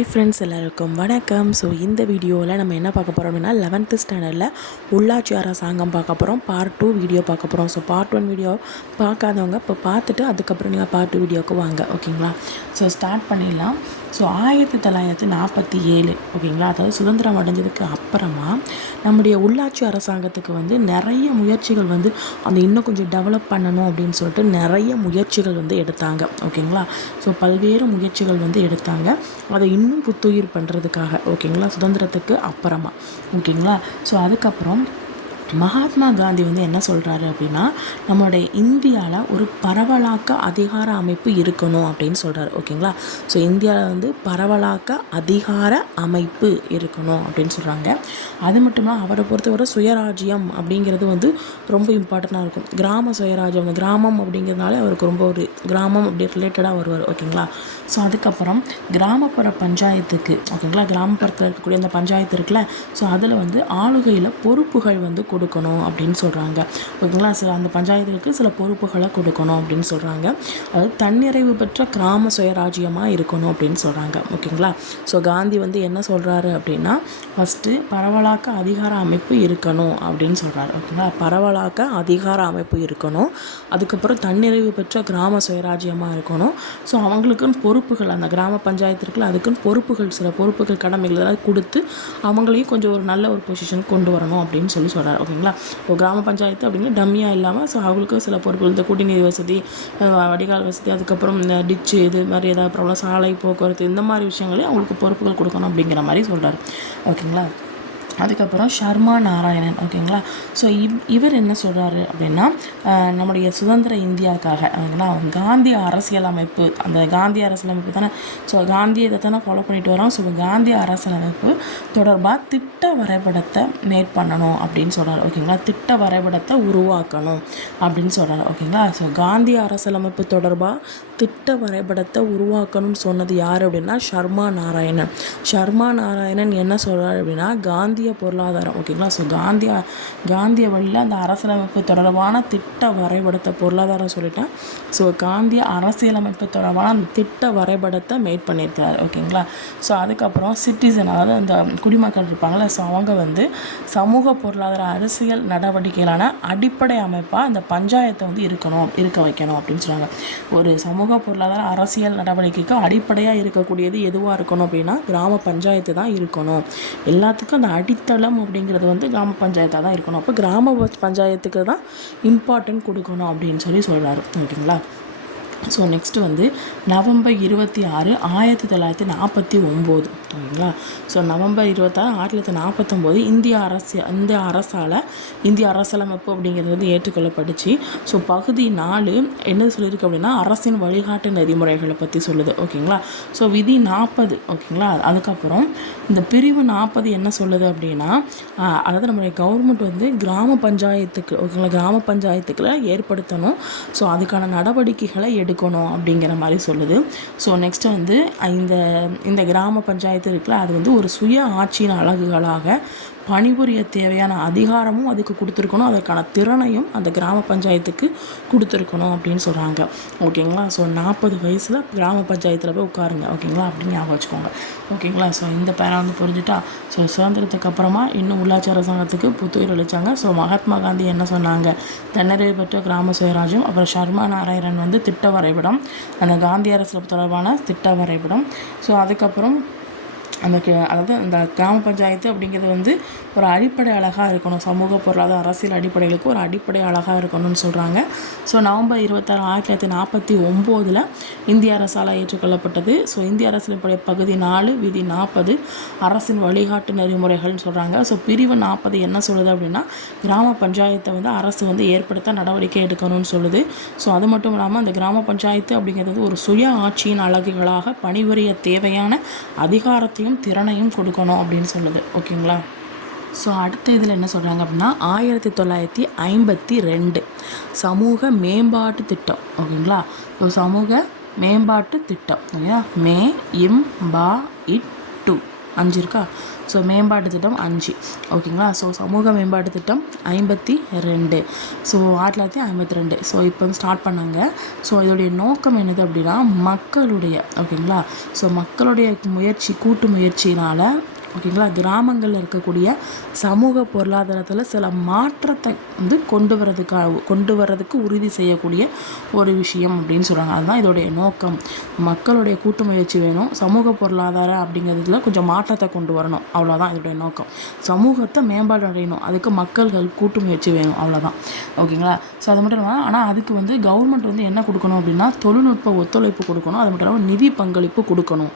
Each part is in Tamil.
ஃப்ரெண்ட்ஸ் எல்லாருக்கும் வணக்கம். ஸோ இந்த வீடியோவில் நம்ம என்ன பார்க்க போகிறோம் அப்படின்னா 11th ஸ்டாண்டர்டில் உள்ளாட்சி அரசாங்கம் பார்க்க போகிறோம். பார்ட் 2 வீடியோ பார்க்க போகிறோம். ஸோ பார்ட் 1 வீடியோ பார்க்காதவங்க இப்போ பார்த்துட்டு அதுக்கப்புறம் நீங்கள் பார்ட் 2 வீடியோவுக்கு வாங்க, ஓகேங்களா? ஸோ ஸ்டார்ட் பண்ணிடலாம். ஸோ 1947 ஓகேங்களா, அதாவது சுதந்திரம் அடைஞ்சதுக்கு அப்புறமா நம்முடைய உள்ளாட்சி அரசாங்கத்துக்கு நிறைய முயற்சிகள் அந்த இன்னும் கொஞ்சம் டெவலப் பண்ணணும் அப்படின்னு சொல்லிட்டு நிறைய முயற்சிகள் எடுத்தாங்க, ஓகேங்களா? ஸோ பல்வேறு முயற்சிகள் எடுத்தாங்க அதை இன்னும் புத்துயிர் பண்ணுறதுக்காக, ஓகேங்களா, சுதந்திரத்துக்கு அப்புறமா, ஓகேங்களா? ஸோ அதுக்கப்புறம் மகாத்மா காந்தி என்ன சொல்கிறாரு அப்படின்னா, நம்மளுடைய இந்தியாவில் ஒரு பரவலாக்க அதிகார அமைப்பு இருக்கணும் அப்படின்னு சொல்கிறாரு, ஓகேங்களா? ஸோ இந்தியாவில் பரவலாக்க அதிகார அமைப்பு இருக்கணும் அப்படின்னு சொல்கிறாங்க. அது மட்டும் இல்லாமல் அவரை பொறுத்தவரை சுயராஜ்யம் அப்படிங்கிறது ரொம்ப இம்பார்ட்டண்ட்டாக இருக்கும். கிராம சுயராஜ்யம், அந்த கிராமம் அப்படிங்கிறதுனால அவருக்கு ரொம்ப ஒரு கிராமம் அப்படி ரிலேட்டடாக வருவார், ஓகேங்களா? ஸோ அதுக்கப்புறம் கிராமப்புற பஞ்சாயத்துக்கு, ஓகேங்களா, கிராமப்புறத்தில் இருக்கக்கூடிய அந்த பஞ்சாயத்து இருக்குல்ல, ஸோ அதில் ஆளுகையில் பொறுப்புகள் கொடுக்கணும் அப்படின்னு சொல்கிறாங்க, ஓகேங்களா? அந்த பஞ்சாயத்துக்கு சில பொறுப்புகளை கொடுக்கணும் அப்படின்னு சொல்கிறாங்க. அதாவது தன்னிறைவு பெற்ற கிராம சுயராஜ்யமாக இருக்கணும் அப்படின்னு சொல்கிறாங்க, ஓகேங்களா? ஸோ காந்தி என்ன சொல்கிறாரு அப்படின்னா, ஃபஸ்ட்டு பரவலாக்க அதிகார அமைப்பு இருக்கணும் அப்படின்னு சொல்கிறாரு, ஓகேங்களா? பரவலாக்க அதிகார அமைப்பு இருக்கணும், அதுக்கப்புறம் தன்னிறைவு பெற்ற கிராம சுயராஜ்யமாக இருக்கணும். ஸோ அவங்களுக்குன்னு பொறுப்புகள், அந்த கிராம பஞ்சாயத்துக்குள்ள அதுக்குன்னு பொறுப்புகள், சில பொறுப்புகள் கடமைகள் இதெல்லாம் கொடுத்து அவங்களையும் கொஞ்சம் ஒரு நல்ல ஒரு பொசிஷன் கொண்டு வரணும் அப்படின்னு சொல்கிறார், ஓகேங்களா? இப்போ கிராம பஞ்சாயத்து அப்படின்னு டம்மியாக இல்லாமல் ஸோ அவங்களுக்கு சில பொறுப்புகள், இந்த குடிநீர் வசதி, வடிகால் வசதி, அதுக்கப்புறம் இந்த டிச்சு இது மாதிரி ஏதாவது ப்ராப்ளம், சாலை போக்குவரத்து, இந்த மாதிரி விஷயங்களையும் அவங்களுக்கு பொறுப்புகள் கொடுக்கணும் அப்படிங்கிற மாதிரி சொல்கிறார், ஓகேங்களா? அதுக்கப்புறம் ஷர்மா நாராயணன், ஓகேங்களா? ஸோ இவர் என்ன சொல்கிறாரு அப்படின்னா, நம்முடைய சுதந்திர இந்தியாவுக்காக, ஓகேங்களா, காந்தி அரசியலமைப்பு, அந்த காந்தி அரசியலமைப்பு தானே, ஸோ காந்தி இதை தானே ஃபாலோ பண்ணிட்டு வரோம். ஸோ காந்தி அரசியலமைப்பு தொடர்பாக திட்ட வரைபடத்தை மேட் பண்ணணும் அப்படின்னு சொல்கிறார், ஓகேங்களா? திட்ட வரைபடத்தை உருவாக்கணும் அப்படின்னு சொல்கிறார், ஓகேங்களா? ஸோ காந்தி அரசியலமைப்பு தொடர்பாக திட்ட வரைபடத்தை உருவாக்கணும்னு சொன்னது யார் அப்படின்னா ஷர்மா நாராயணன். ஷர்மா நாராயணன் என்ன சொல்கிறார் அப்படின்னா, காந்திய பொருளாதாரம், ஓகேங்களா? ஸோ காந்திய வழியில் அந்த அரசியலமைப்பு தொடர்பான திட்ட வரைபடத்தை, பொருளாதாரம் சொல்லிட்டேன், ஸோ காந்திய அரசியலமைப்பு தொடர்பான அந்த திட்ட வரைபடத்தை மேட் பண்ணியிருக்கிறார், ஓகேங்களா? ஸோ அதுக்கப்புறம் சிட்டிசன், அதாவது அந்த குடிமக்கள் இருப்பாங்களே, ஸோ அவங்க சமூக பொருளாதார அரசியல் நடவடிக்கைகளான அடிப்படை அமைப்பாக அந்த பஞ்சாயத்தை இருக்க வைக்கணும் அப்படின்னு சொல்கிறாங்க. ஒரு சமூக பொருளாதார அரசியல் நடவடிக்கைக்கு அடிப்படையாக இருக்கக்கூடியது எதுவாக இருக்கணும் அப்படின்னா கிராம பஞ்சாயத்து தான் இருக்கணும். எல்லாத்துக்கும் அந்த அடித்தளம் அப்படிங்கிறது கிராம பஞ்சாயத்தாக தான் இருக்கணும். அப்போ கிராம பஞ்சாயத்துக்கு தான் இம்பார்ட்டன்ட் கொடுக்கணும் அப்படின்னு சொல்கிறாரு, ஓகேங்களா? ஸோ நெக்ஸ்ட்டு நவம்பர் 26, 1949, ஓகேங்களா? ஸோ நவம்பர் 26, 1949 இந்திய அரசியலமைப்பு அப்படிங்கிறது ஏற்றுக்கொள்ளப்பட்டுச்சு. ஸோ பகுதி 4 என்ன சொல்லியிருக்கு அப்படின்னா, அரசின் வழிகாட்டு நெறிமுறைகளை பற்றி சொல்லுது, ஓகேங்களா? ஸோ விதி 40, ஓகேங்களா? அதுக்கப்புறம் இந்த பிரிவு 40 என்ன சொல்லுது அப்படின்னா, அதாவது நம்மளுடைய கவர்மெண்ட் கிராம பஞ்சாயத்துக்கு, ஓகேங்களா, கிராம பஞ்சாயத்துக்களை ஏற்படுத்தணும், ஸோ அதுக்கான நடவடிக்கைகளை எடுக்கணும் அப்படிங்கிற மாதிரி சொல்லுது. ஸோ நெக்ஸ்ட்டு இந்த கிராம பஞ்சாயத்து இருக்குல்ல, அது ஒரு சுய ஆட்சியின் அலகுகளாக பணிபுரிய தேவையான அதிகாரமும் அதுக்கு கொடுத்துருக்கணும், அதற்கான திறனையும் அந்த கிராம பஞ்சாயத்துக்கு கொடுத்துருக்கணும் அப்படின்னு சொல்கிறாங்க, ஓகேங்களா? ஸோ 40 வயசில் கிராம பஞ்சாயத்தில் போய் உட்காருங்க, ஓகேங்களா, அப்படின்னு ஞாபகம் வச்சுக்கோங்க, ஓகேங்களா? ஸோ இந்த பேரை புரிஞ்சுட்டா, ஸோ சுதந்திரத்துக்கு அப்புறமா இன்னும் உள்ளாட்சி அரசாங்கத்துக்கு புத்துயிர் அளித்தாங்க. ஸோ மகாத்மா காந்தி என்ன சொன்னாங்க, தன்னிறைவு பெற்ற கிராம சுயராஜ்யம், அப்புறம் ஷர்மா நாராயணன் திட்ட வரைபடம், அந்த காந்தி அரசு தொடர்பான திட்ட வரைபடம். ஸோ அதுக்கப்புறம் அதாவது அந்த கிராம பஞ்சாயத்து அப்படிங்கிறது ஒரு அடிப்படை அழகாக இருக்கணும், சமூக பொருளாதார அரசியல் அடிப்படைகளுக்கு ஒரு அடிப்படை அழகாக இருக்கணும்னு சொல்கிறாங்க. ஸோ நவம்பர் 26, 1949 இந்திய அரசால் ஏற்றுக்கொள்ளப்பட்டது. ஸோ இந்திய அரசியலுடைய பகுதி 4 விதி 40 அரசின் வழிகாட்டு நெறிமுறைகள்னு சொல்கிறாங்க. ஸோ பிரிவு 40 என்ன சொல்லுது அப்படின்னா, கிராம பஞ்சாயத்தை அரசு ஏற்படுத்த நடவடிக்கை எடுக்கணும்னு சொல்லுது. ஸோ அது மட்டும் இல்லாமல் அந்த கிராம பஞ்சாயத்து அப்படிங்கிறது ஒரு சுய ஆட்சியின் அலகுகளாக பணிபுரிய தேவையான அதிகாரத்தையும் திறனையும் கொடுக்கணும் அப்படின்னு சொல்லுது, ஓகேங்களா? ஸோ அடுத்த இதில் என்ன சொல்கிறாங்க அப்படின்னா, 1952 சமூக மேம்பாட்டு திட்டம், ஓகேங்களா? ஸோ சமூக மேம்பாட்டு திட்டம், ஓகேங்களா, மே இம் பா இட் 2, 5 இருக்கா. ஸோ மேம்பாட்டு திட்டம் 5 ஓகேங்களா. ஸோ சமூக மேம்பாட்டு திட்டம் 52. ஸோ 1952 ஸோ இப்போ வந்து ஸ்டார்ட் பண்ணாங்க. ஸோ இதோடைய நோக்கம் என்னது அப்படின்னா மக்களுடைய ஓகேங்களா. ஸோ மக்களுடைய முயற்சி கூட்டு முயற்சினால் ஓகேங்களா கிராமங்களில் இருக்கக்கூடிய சமூக பொருளாதாரத்தில் சில மாற்றத்தை வந்து கொண்டு வர்றதுக்கு உறுதி செய்யக்கூடிய ஒரு விஷயம் அப்படின்னு சொல்கிறாங்க. அதுதான் இதோடைய நோக்கம். மக்களுடைய கூட்டு முயற்சி வேணும், சமூக பொருளாதாரம் அப்படிங்கிறதுல கொஞ்சம் மாற்றத்தை கொண்டு வரணும், அவ்வளோதான் இதோடைய நோக்கம். சமூகத்தை மேம்பாடு அடையணும், அதுக்கு மக்கள்கள் கூட்டு முயற்சி வேணும், அவ்வளோதான் ஓகேங்களா. ஸோ அது மட்டும் இல்லாமல் ஆனால் அதுக்கு வந்து கவர்மெண்ட் வந்து என்ன கொடுக்கணும் அப்படின்னா தொழில்நுட்ப ஒத்துழைப்பு கொடுக்கணும், அது மட்டும் இல்லாமல் நிதி பங்களிப்பு கொடுக்கணும்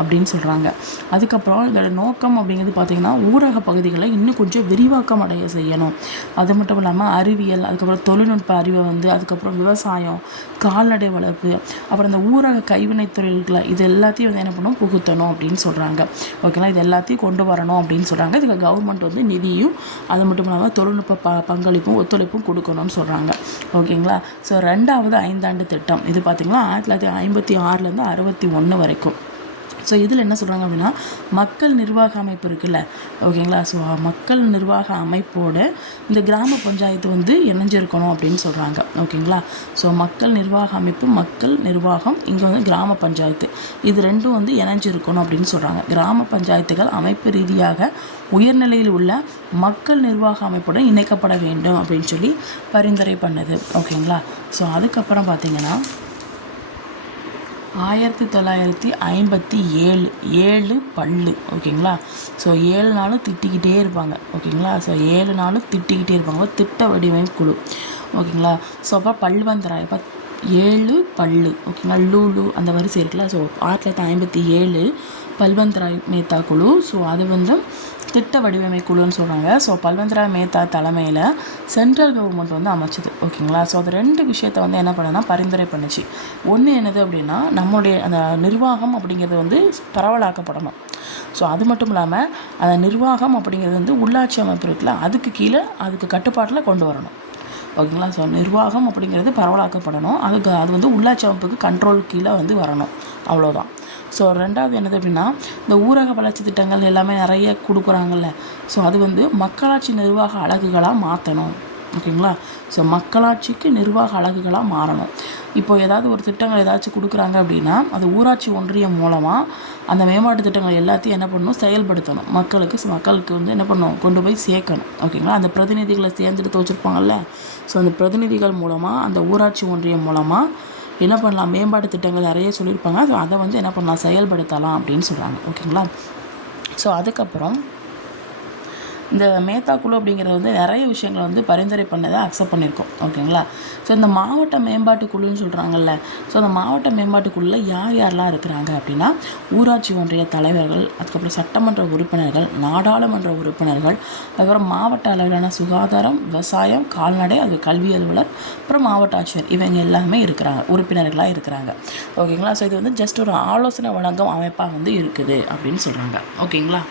அப்படின்னு சொல்கிறாங்க. அதுக்கப்புறம் இதோட நோக்கம் அப்படிங்கிறது பார்த்திங்கன்னா ஊரக பகுதிகளை இன்னும் கொஞ்சம் விரிவாக்கம் அடைய செய்யணும். அது மட்டும் இல்லாமல் அறிவியல், அதுக்கப்புறம் தொழில்நுட்ப அறிவை வந்து அதுக்கப்புறம் விவசாயம், கால்நடை வளர்ப்பு, அப்புறம் இந்த ஊரக கைவினை தொழில்களை இது எல்லாத்தையும் வந்து என்ன பண்ணணும் புகுத்தணும் அப்படின்னு சொல்கிறாங்க ஓகேங்களா. இது எல்லாத்தையும் கொண்டு வரணும் அப்படின்னு சொல்கிறாங்க. இதுக்கு கவர்மெண்ட் வந்து நிதியும் அது மட்டும் இல்லாமல் தொழில்நுட்ப பங்களிப்பும் ஒத்துழைப்பும் கொடுக்கணும்னு சொல்கிறாங்க ஓகேங்களா. ஸோ 2வது 5 ஆண்டு திட்டம் இது பார்த்திங்கன்னா 1956 61 வரைக்கும். ஸோ இதில் என்ன சொல்கிறாங்க அப்படின்னா மக்கள் நிர்வாக அமைப்பு இருக்குல்ல ஓகேங்களா. ஸோ மக்கள் நிர்வாக அமைப்போடு இந்த கிராம பஞ்சாயத்து வந்து இணைஞ்சிருக்கணும் அப்படின்னு சொல்கிறாங்க ஓகேங்களா. ஸோ மக்கள் நிர்வாக அமைப்பு, மக்கள் நிர்வாகம், இங்கே வந்து கிராம பஞ்சாயத்து, இது ரெண்டும் வந்து இணைஞ்சிருக்கணும் அப்படின்னு சொல்கிறாங்க. கிராம பஞ்சாயத்துகள் அமைப்பு ரீதியாக உயர்நிலையில் உள்ள மக்கள் நிர்வாக அமைப்புடன் இணைக்கப்பட வேண்டும் அப்படின்னு சொல்லி பரிந்துரை பண்ணுது ஓகேங்களா. ஸோ அதுக்கப்புறம் பார்த்திங்கன்னா 1957 பல்லு ஓகேங்களா. ஸோ 7 நாளும் திட்டிக்கிட்டே இருப்பாங்க ஓகேங்களா. ஸோ 7 நாளும் திட்டிக்கிட்டே இருப்பாங்க திட்ட வடிவமைப்பு குழு ஓகேங்களா. ஸோ அப்போ பல்வந்தராய் இப்போ 7 பல்லு ஓகேங்களா. லூலு அந்த வரிசை இருக்குல்ல. ஸோ 1957 பல்வந்தராய் மேத்தா குழு. ஸோ அது வந்து திட்ட வடிவமை குழுன்னு சொல்கிறாங்க. ஸோ பல்வந்தராய் மேத்தா தலைமையில் சென்ட்ரல் கவர்மெண்ட் வந்து அமைச்சது ஓகேங்களா. ஸோ அது 2 விஷயத்தை வந்து என்ன பண்ணுன்னா பரிந்துரை பண்ணுச்சு. ஒன்று என்னது அப்படின்னா நம்மளுடைய அந்த நிர்வாகம் அப்படிங்கிறது வந்து பரவலாக்கப்படணும். ஸோ அது மட்டும் இல்லாமல் அந்த நிர்வாகம் அப்படிங்கிறது வந்து உள்ளாட்சி அமைப்பு இருக்குல்ல அதுக்கு கீழே அதுக்கு கட்டுப்பாட்டில் கொண்டு வரணும் ஓகேங்களா. ஸோ நிர்வாகம் அப்படிங்கிறது பரவலாக்கப்படணும், அது வந்து உள்ளாட்சி அமைப்புக்கு கண்ட்ரோல் கீழே வந்து வரணும், அவ்வளோதான். ஸோ 2வது என்னது அப்படின்னா இந்த ஊரக வளர்ச்சி திட்டங்கள் எல்லாமே நிறைய கொடுக்குறாங்கல்ல. ஸோ அது வந்து மக்களாட்சி நிர்வாக அலகுகளாக மாற்றணும் ஓகேங்களா. ஸோ மக்களாட்சிக்கு நிர்வாக அலகுகளாக மாறணும். இப்போ ஏதாவது ஒரு திட்டங்கள் ஏதாச்சும் கொடுக்குறாங்க அப்படின்னா அது ஊராட்சி ஒன்றியம் மூலமாக அந்த மேம்பாட்டு திட்டங்கள் எல்லாத்தையும் என்ன பண்ணணும் செயல்படுத்தணும், மக்களுக்கு வந்து என்ன பண்ணணும் கொண்டு போய் சேர்க்கணும் ஓகேங்களா. அந்த பிரதிநிதிகளை சேர்ந்துட்டு வச்சுருப்பாங்கல்ல. ஸோ அந்த பிரதிநிதிகள் மூலமாக அந்த ஊராட்சி ஒன்றியம் மூலமாக என்ன பண்ணலாம் மேம்பாட்டு திட்டங்கள் நிறைய சொல்லியிருப்பாங்க. ஸோ அதை வந்து என்ன பண்ணலாம் செயல்படுத்தலாம் அப்படின்னு சொல்கிறாங்க ஓகேங்களா. ஸோ அதுக்கப்புறம் இந்த மேத்தா குழு அப்படிங்கிறது வந்து நிறைய விஷயங்களை வந்து பரிந்துரை பண்ணதை அக்செப்ட் பண்ணியிருக்கோம் ஓகேங்களா. ஸோ இந்த மாவட்ட மேம்பாட்டு குழுன்னு சொல்கிறாங்கல்ல. ஸோ அந்த மாவட்ட மேம்பாட்டு குழுவில் யாரெல்லாம் இருக்கிறாங்க அப்படின்னா ஊராட்சி ஒன்றிய தலைவர்கள், அதுக்கப்புறம் சட்டமன்ற உறுப்பினர்கள், நாடாளுமன்ற உறுப்பினர்கள், அதுக்கப்புறம் மாவட்ட அளவிலான சுகாதாரம், விவசாயம், கால்நடை, அது கல்வி அலுவலர், அப்புறம் மாவட்ட ஆட்சியர், இவங்க எல்லாமே இருக்கிறாங்க உறுப்பினர்களாக இருக்கிறாங்க ஓகேங்களா. ஸோ இது வந்து ஜஸ்ட் ஒரு ஆலோசனை வழங்கும் அமைப்பாக வந்து இருக்குது அப்படின்னு சொல்கிறாங்க ஓகேங்களா.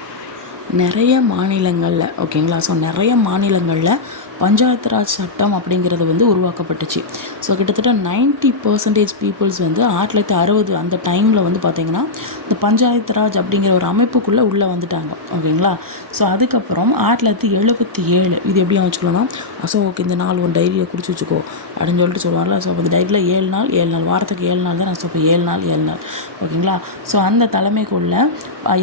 நிறைய மாநிலங்களில் ஓகேங்களா. ஸோ நிறைய மாநிலங்களில் பஞ்சாயத்து ராஜ் சட்டம் அப்படிங்கிறது வந்து உருவாக்கப்பட்டுச்சு. ஸோ கிட்டத்தட்ட 90% பீப்புள்ஸ் வந்து 1960 அந்த டைமில் வந்து பார்த்திங்கன்னா இந்த பஞ்சாயத்து ராஜ் அப்படிங்கிற ஒரு அமைப்புக்குள்ளே உள்ளே வந்துட்டாங்க ஓகேங்களா. ஸோ அதுக்கப்புறம் 1977 இது எப்படி வச்சுக்கலாம்னா அசோக் இந்த நாள் ஒரு டைரியை குறித்து வச்சுக்கோ அப்படின்னு சொல்லிட்டு சொல்லுவார்ல. ஸோ அந்த டைரியில் 7 நாள் வாரத்துக்கு 7 நாள் தான் நான் இப்போ 7 நாள் ஓகேங்களா. ஸோ அந்த தலைமைக்குள்ளே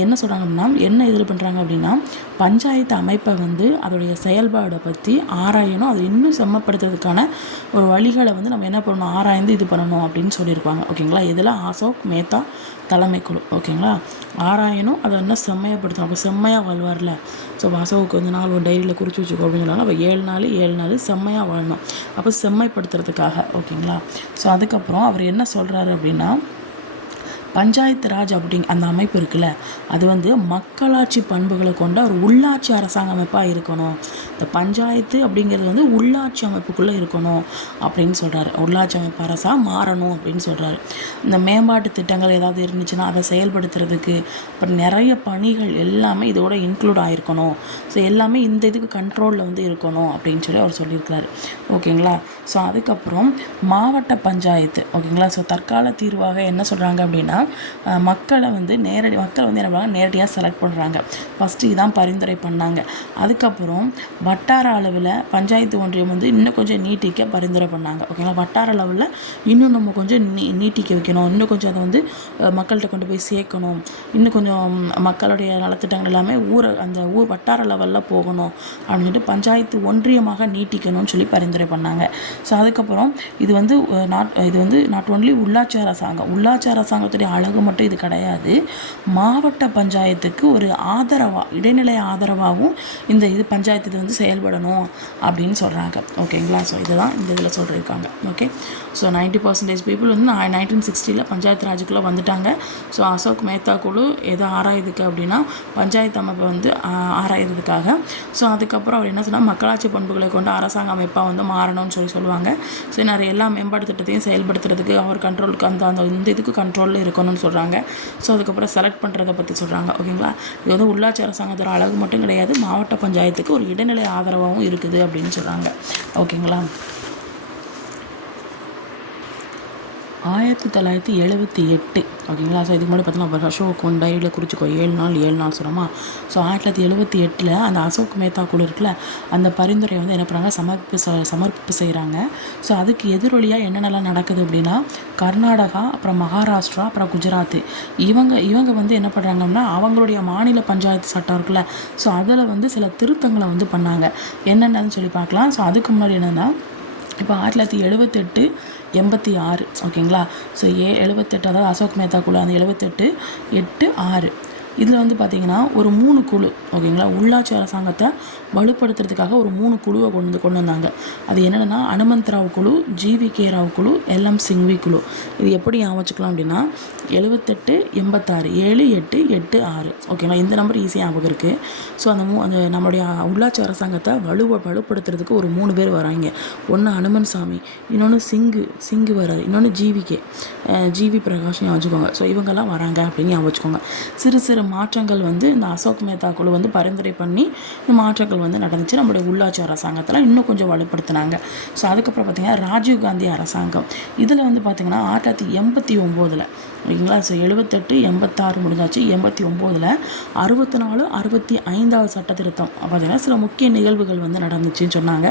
என்ன சொல்கிறாங்க அப்படின்னா என்ன இதில் பண்ணுறாங்க அப்படின்னா பஞ்சாயத்து அமைப்பை வந்து அதோடைய செயல்பாடை பற்றி ஆராயணும், அதை இன்னும் செம்மப்படுத்துறதுக்கான ஒரு வழிகளை வந்து நம்ம என்ன பண்ணணும் ஆராய்ந்து இது பண்ணணும் அப்படின்னு சொல்லியிருப்பாங்க ஓகேங்களா. இதில் அசோக் மேத்தா தலைமைக்குழு ஓகேங்களா. ஆராயணும், அதை இன்னும் செம்மையப்படுத்தணும். அப்போ செம்மையாக வாழ்வார்ல. ஸோ அசோக்கு வந்து நாள் ஒரு டைரியில் குறித்து வச்சுக்கோ அப்படின்னு சொன்னாலும் அப்போ 7 நாள் செம்மையாக வாழணும், அப்போ செம்மைப்படுத்துறதுக்காக ஓகேங்களா. ஸோ அதுக்கப்புறம் அவர் என்ன சொல்கிறாரு அப்படின்னா பஞ்சாயத்து ராஜ் அந்த அமைப்பு இருக்குல்ல அது வந்து மக்களாட்சி பண்புகளை கொண்ட ஒரு உள்ளாட்சி அரசாங்க அமைப்பாக இருக்கணும். இந்த பஞ்சாயத்து அப்படிங்கிறது வந்து உள்ளாட்சி அமைப்புக்குள்ளே இருக்கணும் அப்படின்னு சொல்கிறாரு. உள்ளாட்சி அமைப்பு அரசாக மாறணும் அப்படின்னு சொல்கிறாரு. இந்த மேம்பாட்டு திட்டங்கள் ஏதாவது இருந்துச்சுன்னா அதை செயல்படுத்துறதுக்கு அப்புறம் நிறைய பணிகள் எல்லாமே இதோட இன்க்ளூட் ஆகிருக்கணும். ஸோ எல்லாமே இந்த இதுக்கு கண்ட்ரோலில் வந்து இருக்கணும் அப்படின்னு சொல்லி அவர் சொல்லியிருக்கிறாரு ஓகேங்களா. ஸோ அதுக்கப்புறம் மாவட்ட பஞ்சாயத்து ஓகேங்களா. ஸோ தற்கால தீர்வாக என்ன சொல்கிறாங்க அப்படின்னா மக்களை வந்து மக்கள் வந்து என்ன பண்ணுவாங்க, நேரடியாக செலக்ட் பண்ணுறாங்க. ஃபஸ்ட்டு இதான் பரிந்துரை பண்ணாங்க. அதுக்கப்புறம் வட்டார அளவில் பஞ்சாயத்து ஒன்றியம் வந்து இன்னும் கொஞ்சம் நீட்டிக்க பரிந்துரை பண்ணாங்க. ஓகேங்களா, வட்டார அளவில் இன்னும் நம்ம கொஞ்சம் நீட்டிக்க வைக்கணும், இன்னும் கொஞ்சம் அதை வந்து மக்கள்கிட்ட கொண்டு போய் சேர்க்கணும், இன்னும் கொஞ்சம் மக்களுடைய நலத்திட்டங்கள் எல்லாமே அந்த ஊர் வட்டார லெவலில் போகணும் அப்படின்னு சொல்லிட்டு பஞ்சாயத்து ஒன்றியமாக நீட்டிக்கணும்னு சொல்லி பரிந்துரை பண்ணாங்க. ஸோ அதுக்கப்புறம் இது வந்து நாட் ஒன்லி உள்ளாட்சி அரசாங்கத்துடைய அழகு மட்டும் இது கிடையாது, மாவட்ட பஞ்சாயத்துக்கு ஒரு இடைநிலை ஆதரவாகவும் இது பஞ்சாயத்து இது வந்து செயல்படணும் அப்படின்னு சொல்கிறாங்க. ஓகேங்களா, ஸோ இதுதான் இந்த இதில் சொல்லியிருக்காங்க. ஓகே, ஸோ 90% பீப்புள் வந்து 1960 பஞ்சாயத்து ராஜுக்குள்ளே வந்துட்டாங்க. ஸோ அசோக் மேத்தா குழு எதை ஆராயுதுக்கு அப்படின்னா பஞ்சாயத்து அமைப்பை வந்து ஆராயிறதுக்காக. ஸோ அதுக்கப்புறம் அவர் என்ன சொன்னால், மக்களாட்சி பண்புகளை கொண்டு அரசாங்க அமைப்பாக வந்து மாறணும்னு சொல்லுவாங்க. ஸோ நிறைய எல்லா மேம்பாட்டு திட்டத்தையும் செயல்படுத்துறதுக்கு அவர் கண்ட்ரோலுக்கு இந்த இதுக்கு கண்ட்ரோலில் இருக்கணும்னு சொல்கிறாங்க. ஸோ அதுக்கப்புறம் செலக்ட் பண்ணுறதை பற்றி சொல்கிறாங்க. ஓகேங்களா, இது வந்து உள்ளாட்சி அரசாங்கத்தோட அழகு மட்டும் கிடையாது, மாவட்ட பஞ்சாயத்துக்கு ஒரு இடைநிலை ஆதரவாகவும் இருக்குது அப்படின்னு சொல்கிறாங்க. ஓகேங்களா, 1978. ஓகேங்களா, ஸோ இதுக்கு முன்னாடி பார்த்தீங்கன்னா அசோக் டைரியில் குறிச்சிக்கோ 7 நாள் சொல்கிறோமா. ஸோ 1978 அந்த அசோக் மேத்தா குழு இருக்குல்ல, அந்த பரிந்துரை வந்து என்ன பண்ணுறாங்க, சமர்ப்பிப்பு செய்கிறாங்க. ஸோ அதுக்கு எதிரொலியாக என்னென்னலாம் நடக்குது அப்படின்னா, கர்நாடகா, அப்புறம் மகாராஷ்டிரா, அப்புறம் குஜராத் இவங்க வந்து என்ன பண்ணுறாங்கன்னா, அவங்களுடைய மாநில பஞ்சாயத்து சட்டம் இருக்குல்ல, ஸோ அதில் வந்து சில திருத்தங்களை வந்து பண்ணாங்க. என்னென்னு சொல்லி பார்க்கலாம். ஸோ அதுக்கு முன்னாடி என்னென்னா, இப்போ 1978, 86. ஓகேங்களா, ஸோ 78, அதாவது அசோக் மேத்தா குழு அந்த 78, 8, 6 இதில் வந்து பார்த்திங்கன்னா ஒரு 3 குழு. ஓகேங்களா, உள்ளாட்சி அரசாங்கத்தை வலுப்படுத்துறதுக்காக ஒரு 3 குழுவை கொண்டு வந்தாங்க. அது என்னென்னா, அனுமந்த் ராவ் குழு, GVK ராவ் குழு, LM சிங்வி குழு. இது எப்படி ஞாபகம் அப்படின்னா 78, 86, 7, 8, 8, 6. ஓகேங்களா, இந்த நம்பர் ஈஸியாக ஞாபகம் இருக்குது. ஸோ அந்த நம்மளுடைய உள்ளாட்சி அரசாங்கத்தை வலுப்படுத்துறதுக்கு ஒரு 3 பேர் வராங்க. ஒன்று அனுமன் சாமி, இன்னொன்று சிங்கு வராரு, இன்னொன்று GV பிரகாஷ் ஞாபகம். ஸோ இவங்கெல்லாம் வராங்க அப்படின்னு ஞாபகம். சிறு மாற்றங்கள் வந்து இந்த அசோக் மேத்தா குழு வந்து பரிந்துரை பண்ணி இந்த மாற்றங்கள் வந்து நடந்துச்சு. நம்மளுடைய உள்ளாட்சி அரசாங்கத்தில் இன்னும் கொஞ்சம் வலுப்படுத்தினாங்க. ஸோ அதுக்கப்புறம் பார்த்திங்கன்னா ராஜீவ் காந்தி அரசாங்கம். இதில் வந்து பார்த்திங்கன்னா 1989, ஓகேங்களா, ஸோ 78, 86 முடிஞ்சாச்சு. 89 64, 65வது சட்ட திருத்தம் பார்த்திங்கன்னா சில முக்கிய நிகழ்வுகள் வந்து நடந்துச்சுன்னு சொன்னாங்க.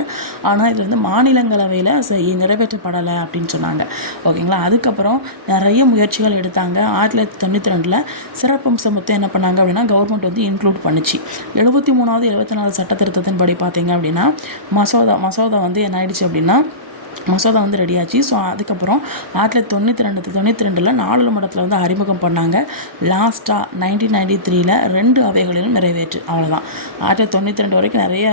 ஆனால் இது வந்து மாநிலங்களவையில் நிறைவேற்றப்படலை அப்படின்னு சொன்னாங்க. ஓகேங்களா, அதுக்கப்புறம் நிறைய முயற்சிகள் எடுத்தாங்க. 1992 சிறப்பம்சம் மொத்தம் என்ன பண்ணாங்க அப்படின்னா கவர்மெண்ட் வந்து இன்க்ளூட் பண்ணிச்சு. 73வது 74 சட்ட திருத்தத்தின் படி பார்த்தீங்க அப்படின்னா மசோதா வந்து என்ன ஆயிடுச்சு அப்படின்னா மசோதா வந்து ரெடியாச்சு. ஸோ அதுக்கப்புறம் 1992 நாடாளுமன்றத்தில் வந்து அறிமுகம் பண்ணாங்க. லாஸ்ட்டாக 1993 2 அவைகளிலும் நிறைவேற்று. அவ்வளோதான். 1992 வரைக்கும் நிறைய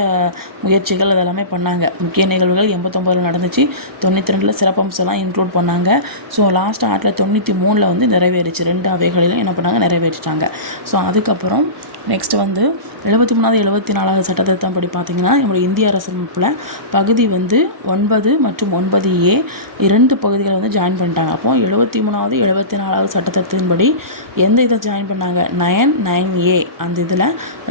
முயற்சிகள் அதெல்லாமே பண்ணாங்க. முக்கிய நிகழ்வுகள் 89 நடந்துச்சு. 92 சிறப்பம்சம்லாம் இன்க்ளூட் பண்ணாங்க. ஸோ லாஸ்ட்டாக 1993 வந்து நிறைவேறிச்சு. 2 அவைகளிலும் என்ன பண்ணாங்க, நிறைவேற்றிட்டாங்க. ஸோ அதுக்கப்புறம் நெக்ஸ்ட் வந்து 73வது 74வது சட்டத்திருத்தம் படி பார்த்தீங்கன்னா நம்மளுடைய இந்திய அரசமைப்பில் பகுதி வந்து 9 மற்றும் 9A 2 பகுதிகளை வந்து ஜாயின் பண்ணிட்டாங்க. அப்போ 73வது 74வது சட்டத்திருத்தத்தின்படி எந்த இதை ஜாயின் பண்ணாங்க, 9A அந்த இதில்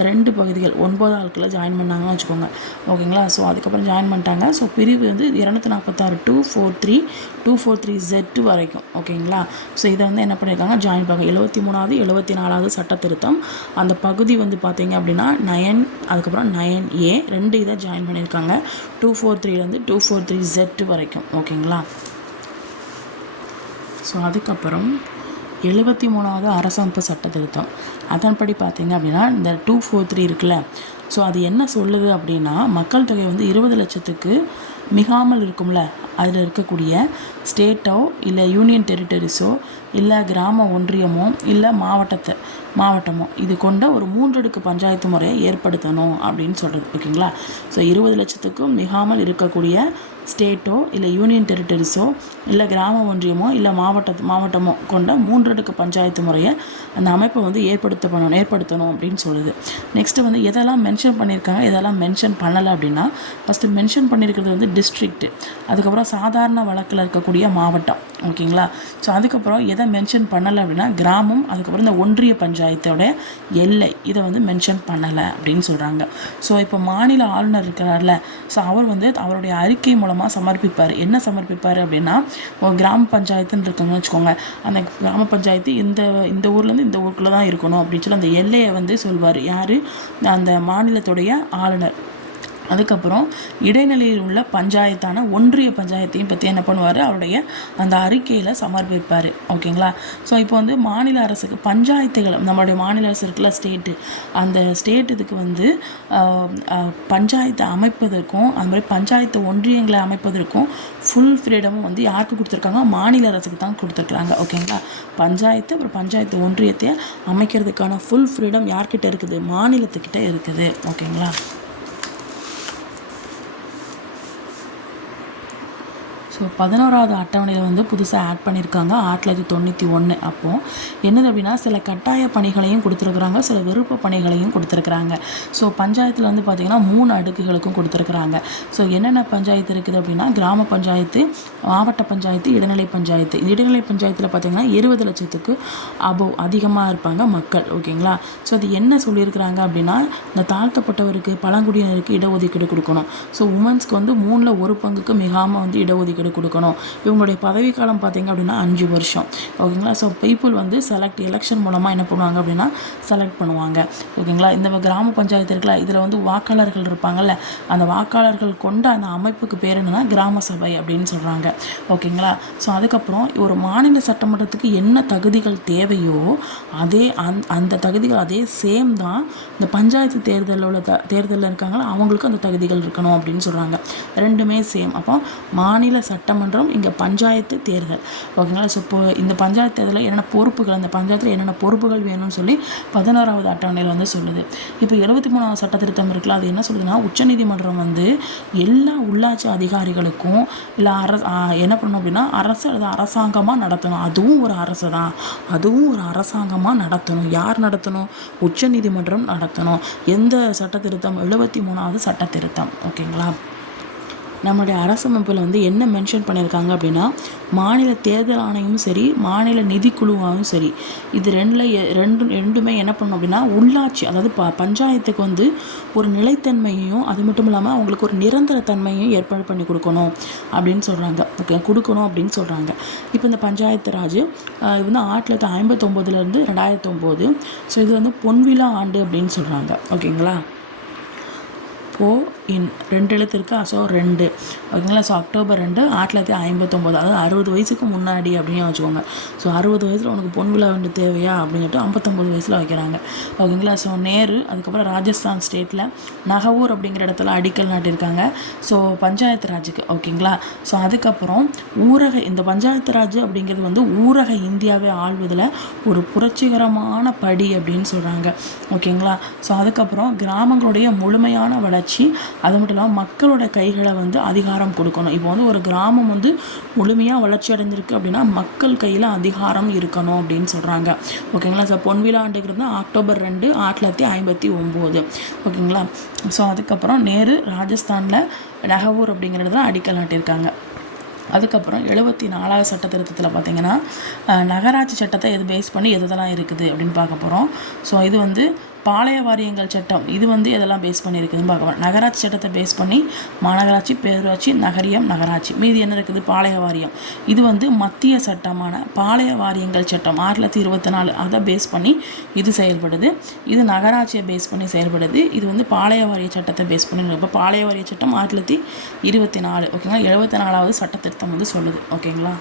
2 பகுதிகள் 9 ஆட்களை ஜாயின் பண்ணாங்கன்னு வச்சுக்கோங்க. ஓகேங்களா, ஸோ அதுக்கப்புறம் ஜாயின் பண்ணிட்டாங்க. ஸோ பிரிவு வந்து 246 243Z வரைக்கும். ஓகேங்களா, ஸோ இதை வந்து என்ன பண்ணியிருக்காங்க, ஜாயின் பண்ணாங்க. 73வது 74வது சட்டத்திருத்தம் அந்த பகுதி வந்து பார்த்தீங்க அப்படின்னா 9, அதுக்கப்புறம் 9A 2 இதை ஜாயின் பண்ணியிருக்காங்க. 243 243Z வரைக்கும். ஓகேங்களா, ஸோ அதுக்கப்புறம் 73வது அரசமைப்பு சட்ட திருத்தம் அதன்படி பார்த்தீங்க அப்படின்னா இந்த 243 இருக்குல்ல, ஸோ அது என்ன சொல்லுது அப்படின்னா மக்கள் தொகை வந்து 20 லட்சத்துக்கு மிகாமல் இருக்கும்ல, அதில் இருக்கக்கூடிய ஸ்டேட்டோ இல்லை யூனியன் டெரிட்டரிஸோ இல்லை கிராம ஒன்றியமோ இல்லை மாவட்டமோ இது கொண்ட ஒரு 3 அடுக்கு பஞ்சாயத்து முறையை ஏற்படுத்தணும் அப்படின்னு சொல்கிறது. ஓகேங்களா, ஸோ 20 லட்சத்துக்கும் மிகாமல் இருக்கக்கூடிய ஸ்டேட்டோ இல்லை யூனியன் டெரிட்டரிஸோ இல்லை கிராம ஒன்றியமோ இல்லை மாவட்டமோ கொண்ட 3 அடுக்கு பஞ்சாயத்து முறையை அந்த அமைப்பை வந்து ஏற்படுத்தணும் அப்படின்னு சொல்லுது. நெக்ஸ்ட்டு வந்து எதெல்லாம் மென்ஷன் பண்ணியிருக்காங்க, எதெல்லாம் மென்ஷன் பண்ணலை அப்படின்னா, ஃபஸ்ட்டு மென்ஷன் பண்ணியிருக்கிறது வந்து டிஸ்ட்ரிக்ட், அதுக்கப்புறம் சாதாரண வழக்கில் இருக்கக்கூடிய மாவட்டம். ஓகேங்களா, ஸோ அதுக்கப்புறம் எதை மென்ஷன் பண்ணலை அப்படின்னா கிராமம், அதுக்கப்புறம் இந்த ஒன்றிய பஞ்சாயத்தோட எல்லை இதை வந்து மென்ஷன் பண்ணலை அப்படின்னு சொல்கிறாங்க. ஸோ இப்போ மாநில ஆளுநர் இருக்கிறார்ல, ஸோ அவர் வந்து அவருடைய அறிக்கை மூலமாக மூலமாக சமர்ப்பிப்பார். என்ன சமர்ப்பிப்பார் அப்படின்னா, ஒரு கிராம பஞ்சாயத்துன்னு இருக்குன்னு வச்சுக்கோங்க. அந்த கிராம பஞ்சாயத்து இந்த ஊர்லேருந்து இந்த ஊருக்குள்ளே தான் இருக்கணும் அப்படின்னு சொல்லி அந்த எல்லையை வந்து சொல்வார். யார்? அந்த மாநிலத்துடைய ஆளுநர். அதுக்கப்புறம் இடைநிலையில் உள்ள பஞ்சாயத்தான ஒன்றிய பஞ்சாயத்தையும் பற்றி என்ன பண்ணுவார்? அவருடைய அந்த அறிக்கையில் சமர்ப்பிப்பார். ஓகேங்களா? ஸோ இப்போ வந்து மாநில அரசுக்கு பஞ்சாயத்துகள், நம்மளுடைய மாநில அரசு இருக்குல்ல, ஸ்டேட்டு, அந்த ஸ்டேட் இதுக்கு வந்து பஞ்சாயத்தை அமைப்பதற்கும் அது மாதிரி பஞ்சாயத்து ஒன்றியங்களை அமைப்பதற்கும் ஃபுல் ஃப்ரீடமும் வந்து யாருக்கு கொடுத்துருக்காங்க? மாநில அரசுக்கு தான் கொடுத்துருக்குறாங்க. ஓகேங்களா? பஞ்சாயத்து அப்புறம் பஞ்சாயத்து ஒன்றியத்தை அமைக்கிறதுக்கான ஃபுல் ஃப்ரீடம் யார்கிட்ட இருக்குது? மாநிலத்துக்கிட்ட இருக்குது. ஓகேங்களா? ஸோ 11வது அட்டவணையில் வந்து புதுசாக ஆட் பண்ணியிருக்காங்க 1991. அப்போது என்னது அப்படின்னா, சில கட்டாய பணிகளையும் கொடுத்துருக்குறாங்க, சில விருப்ப பணிகளையும் கொடுத்துருக்குறாங்க. ஸோ பஞ்சாயத்தில் வந்து பார்த்திங்கன்னா 3 அடுக்குகளுக்கும் கொடுத்துருக்குறாங்க. ஸோ என்னென்ன பஞ்சாயத்து இருக்குது அப்படின்னா, கிராம பஞ்சாயத்து, மாவட்ட பஞ்சாயத்து, இடைநிலை பஞ்சாயத்து. இடைநிலை பஞ்சாயத்தில் பார்த்திங்கன்னா 20 லட்சத்துக்கு அதிகமாக இருப்பாங்க மக்கள். ஓகேங்களா? ஸோ அது என்ன சொல்லியிருக்கிறாங்க அப்படின்னா, இந்த தாழ்த்தப்பட்டவருக்கு, பழங்குடியினருக்கு இடஒதுக்கீடு கொடுக்கணும். ஸோ உமன்ஸ்க்கு வந்து 3ல் 1 பங்குக்கு மிகாமல் வந்து இடஒதுக்கீடு கொடுக்கணும். இவங்களுடைய பதவிக்காலம் பார்த்தீங்க அப்படின்னா 5 வருஷம். ஓகேங்களா? ஸோ பீப்புள் வந்து எலெக்ஷன் மூலமாக என்ன பண்ணுவாங்க அப்படின்னா செலக்ட் பண்ணுவாங்க. ஓகேங்களா? இந்த கிராம பஞ்சாயத்து இருக்குல்ல, இதில் வந்து வாக்காளர்கள் இருப்பாங்கல்ல, அந்த வாக்காளர்கள் கொண்ட அந்த அமைப்புக்கு பேர் என்னன்னா கிராம சபை அப்படின்னு சொல்கிறாங்க. ஓகேங்களா? ஸோ அதுக்கப்புறம் ஒரு மாநில சட்டமன்றத்துக்கு என்ன தகுதிகள் தேவையோ அதே அந்த தகுதிகள் அதே சேம் தான் இந்த பஞ்சாயத்து தேர்தலில் உள்ள தேர்தலில் இருக்காங்களா அவங்களுக்கும் அந்த தகுதிகள் இருக்கணும் அப்படின்னு சொல்கிறாங்க. ரெண்டுமே சேம். அப்போ மாநில சட்டமன்றம், இங்கே பஞ்சாயத்து தேர்தல். ஓகேங்களா? ஸோ இப்போ இந்த பஞ்சாயத்து தேர்தலில் என்னென்ன பொறுப்புகள், அந்த பஞ்சாயத்தில் என்னென்ன பொறுப்புகள் வேணும்னு சொல்லி 11வது அட்டவணையில் வந்து சொல்லுது. இப்போ 73வது சட்ட திருத்தம் இருக்குல்ல, அது என்ன சொல்லுதுன்னா, உச்சநீதிமன்றம் வந்து எல்லா உள்ளாட்சி அதிகாரிகளுக்கும் இல்லை என்ன பண்ணணும் அப்படின்னா, அரசு அல்லது அரசாங்கமாக நடத்தணும். அதுவும் ஒரு அரசு தான், அதுவும் ஒரு அரசாங்கமாக நடத்தணும். யார் நடத்தணும்? உச்சநீதிமன்றம் நடத்தணும். எந்த சட்ட திருத்தம்? 73வது சட்ட திருத்தம். ஓகேங்களா? நம்மளுடைய அரசமைப்பில் வந்து என்ன மென்ஷன் பண்ணியிருக்காங்க அப்படின்னா, மாநில தேர்தல் ஆணையமும் சரி, மாநில நிதிக்குழுவாகவும் சரி, இது ரெண்டுமே என்ன பண்ணணும் அப்படின்னா, உள்ளாட்சி, அதாவது பஞ்சாயத்துக்கு வந்து ஒரு நிலைத்தன்மையையும் அது மட்டும் இல்லாமல் அவங்களுக்கு ஒரு நிரந்தர தன்மையையும் ஏற்பாடு பண்ணி கொடுக்கணும் அப்படின்னு சொல்கிறாங்க. ஓகே, கொடுக்கணும் அப்படின்னு சொல்கிறாங்க. இப்போ இந்த பஞ்சாயத்து ராஜ் இது வந்து 1959 2009. ஸோ இது வந்து பொன்விழா ஆண்டு அப்படின்னு சொல்கிறாங்க. ஓகேங்களா? இன் 2 எழுத்து இருக்குது. ஸோ 2. ஓகேங்களா? ஸோ அக்டோபர் 2 1959, அதாவது 60 வயசுக்கு முன்னாடி அப்படின்னு வச்சுக்கோங்க. ஸோ 60 வயசில் உனக்கு பொன் விழா வந்து தேவையா அப்படின்னு சொல்லிட்டு 59 வயசில் வைக்கிறாங்க. ஓகேங்களா? ஸோ நேரு, அதுக்கப்புறம் ராஜஸ்தான் ஸ்டேட்டில் நகவூர் அப்படிங்கிற இடத்துல அடிக்கல் நாட்டியிருக்காங்க. ஸோ பஞ்சாயத்து ராஜுக்கு. ஓகேங்களா? ஸோ அதுக்கப்புறம் இந்த பஞ்சாயத்து ராஜ் அப்படிங்கிறது வந்து ஊரக இந்தியாவை ஆள்வதில் ஒரு புரட்சிகரமான படி அப்படின்னு சொல்கிறாங்க. ஓகேங்களா? ஸோ அதுக்கப்புறம் கிராமங்களுடைய முழுமையான வளர்ச்சி, அது மட்டும் இல்லாமல் மக்களோட கைகளை வந்து அதிகாரம் கொடுக்கணும். இப்போ வந்து ஒரு கிராமம் வந்து முழுமையாக வளர்ச்சி அடைஞ்சிருக்கு அப்படின்னா மக்கள் கையில் அதிகாரம் இருக்கணும் அப்படின்னு சொல்கிறாங்க. ஓகேங்களா? ஸோ பொன்விழா ஆண்டுங்கிறது அக்டோபர் 2 1959. ஓகேங்களா? ஸோ அதுக்கப்புறம் நேரு ராஜஸ்தானில் நகவூர் அப்படிங்கிறது தான் அடிக்கல் நாட்டியிருக்காங்க. அதுக்கப்புறம் 74வது சட்ட திருத்தத்தில் பார்த்திங்கன்னா, நகராட்சி சட்டத்தை எது பேஸ் பண்ணி எதெல்லாம் இருக்குது அப்படின்னு பார்க்க போகிறோம். ஸோ இது வந்து பாளைய வாரியங்கள் சட்டம், இது வந்து எதெல்லாம் பேஸ் பண்ணியிருக்குதுன்னு பார்க்கலாம். நகராட்சி சட்டத்தை பேஸ் பண்ணி மாநகராட்சி, பேரூராட்சி, நகரியம், நகராட்சி. மீதி என்ன இருக்குது? பாளைய வாரியம். இது வந்து மத்திய சட்டமான பாளைய வாரியங்கள் சட்டம் 1924 அதை பேஸ் பண்ணி இது செயல்படுது. இது நகராட்சியை பேஸ் பண்ணி செயல்படுது. இது வந்து பாளைய வாரிய சட்டத்தை பேஸ் பண்ணி. இப்போ பாளைய வாரிய சட்டம் 1924. ஓகேங்களா? 74வது சட்ட திருத்தம் வந்து சொல்லுது. ஓகேங்களா?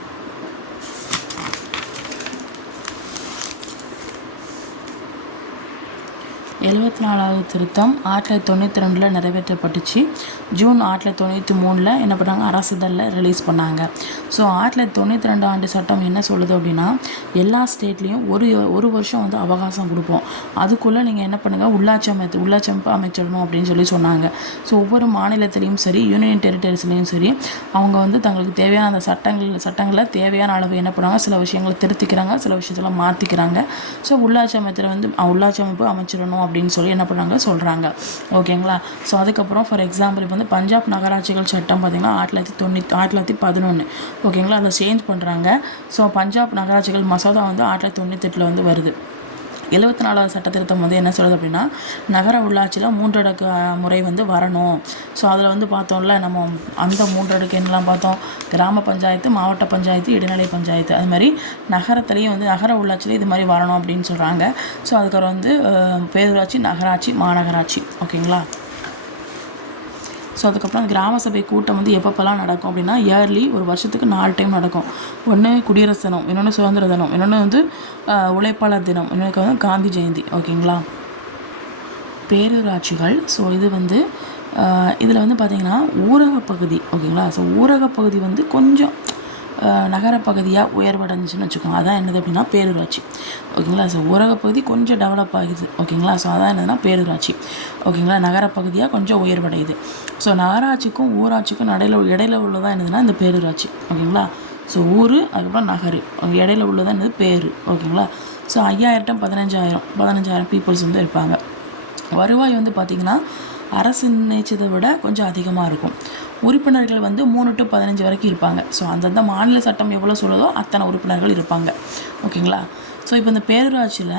74வது திருத்தம் 1992 நிறைவேற்றப்பட்டுச்சு. ஜூன் 1993 என்ன பண்ணாங்க? அரசிதழில் ரிலீஸ் பண்ணாங்க. ஸோ 1992 ஆண்டு சட்டம் என்ன சொல்லுது அப்படின்னா, எல்லா ஸ்டேட்லேயும் ஒரு வருஷம் வந்து அவகாசம் கொடுப்போம். அதுக்குள்ளே நீங்கள் என்ன பண்ணுங்கள்? உள்ளாட்சி அமைப்பு அமைச்சிடணும் அப்படின்னு சொல்லி சொன்னாங்க. ஸோ ஒவ்வொரு மாநிலத்திலையும் சரி, யூனியன் டெரிட்டரிஸ்லேயும் சரி, அவங்க வந்து தங்களுக்கு தேவையான அந்த சட்டங்களை தேவையான அளவு என்ன பண்ணுவாங்க? சில விஷயங்களை திருத்திக்கிறாங்க, சில விஷயத்தில் மாற்றிக்கிறாங்க. ஸோ உள்ளாட்சி அமைப்பு அமைச்சிடணும் அப்படின்னு சொல்லி என்ன பண்ணுறாங்க? சொல்கிறாங்க. ஓகேங்களா? ஸோ அதுக்கப்புறம் ஃபார் எக்ஸாம்பிள் இப்போ வந்து பஞ்சாப் நகராட்சிகள் சட்டம் பார்த்திங்கன்னா 1911. ஓகேங்களா? அதை சேஞ்ச் பண்ணுறாங்க. ஸோ பஞ்சாப் நகராட்சிகள் மசோதா வந்து 1998 வந்து வருது. 74வது சட்டத்திருத்தம் வந்து என்ன சொல்லுது அப்படின்னா, நகர உள்ளாட்சியில் 3 அடுக்கு முறை வந்து வரணும். ஸோ அதில் வந்து பார்த்தோம்ல, நம்ம அந்த 3 அடுக்கு என்னெல்லாம் பார்த்தோம், கிராம பஞ்சாயத்து, மாவட்ட பஞ்சாயத்து, இடைநிலை பஞ்சாயத்து. அது மாதிரி நகரத்துலேயும் வந்து நகர உள்ளாட்சியில் இது மாதிரி வரணும் அப்படின்னு சொல்கிறாங்க. ஸோ அதுக்கப்புறம் வந்து பேரூராட்சி, நகராட்சி, மாநகராட்சி. ஓகேங்களா. ஸோ அதுக்கப்புறம் கிராம சபை கூட்டம் வந்து எப்பப்போலாம் நடக்கும் அப்படின்னா, இயர்லி ஒரு வருஷத்துக்கு 4 டைம் நடக்கும். ஒன்று குடியரசு தினம், இன்னொன்று சுதந்திர தினம், இன்னொன்று வந்து உழைப்பாளர் தினம், இன்னொன்று வந்து காந்தி ஜெயந்தி. ஓகேங்களா. பேரூராட்சிகள், ஸோ இது வந்து இதில் வந்து பார்த்திங்கன்னா ஊரக பகுதி. ஓகேங்களா. ஸோ ஊரக பகுதி வந்து கொஞ்சம் நகரப்பகுதியாக உயர்வடைஞ்சுன்னு வச்சுக்கோங்க. அதான் என்னது அப்படின்னா பேரூராட்சி. ஓகேங்களா. ஸோ ஊரக பகுதி கொஞ்சம் டெவலப் ஆகுது. ஓகேங்களா. ஸோ அதான் என்னதுன்னா பேரூராட்சி. ஓகேங்களா. நகரப்பகுதியாக கொஞ்சம் உயர்வடையுது. ஸோ நகராட்சிக்கும் ஊராட்சிக்கும் இடையில உள்ளதான் என்னதுன்னா இந்த பேரூராட்சி. ஓகேங்களா. ஸோ ஊர், அதுக்கப்புறம் நகர், இடையில உள்ளதான் என்னது பேர். ஓகேங்களா. ஸோ 5000 to 15,000 பீப்புள்ஸ் வந்து இருப்பாங்க. வருவாய் வந்து பார்த்திங்கன்னா அரசு நிர்ணயிச்சதை விட கொஞ்சம் அதிகமாக இருக்கும். உறுப்பினர்கள் வந்து 3 to 15 வரைக்கும் இருப்பாங்க. ஸோ அந்தந்த மாநில சட்டம் எவ்வளோ சொல்லுதோ அத்தனை உறுப்பினர்கள் இருப்பாங்க. ஓகேங்களா. ஸோ இப்போ இந்த பேரூராட்சியில்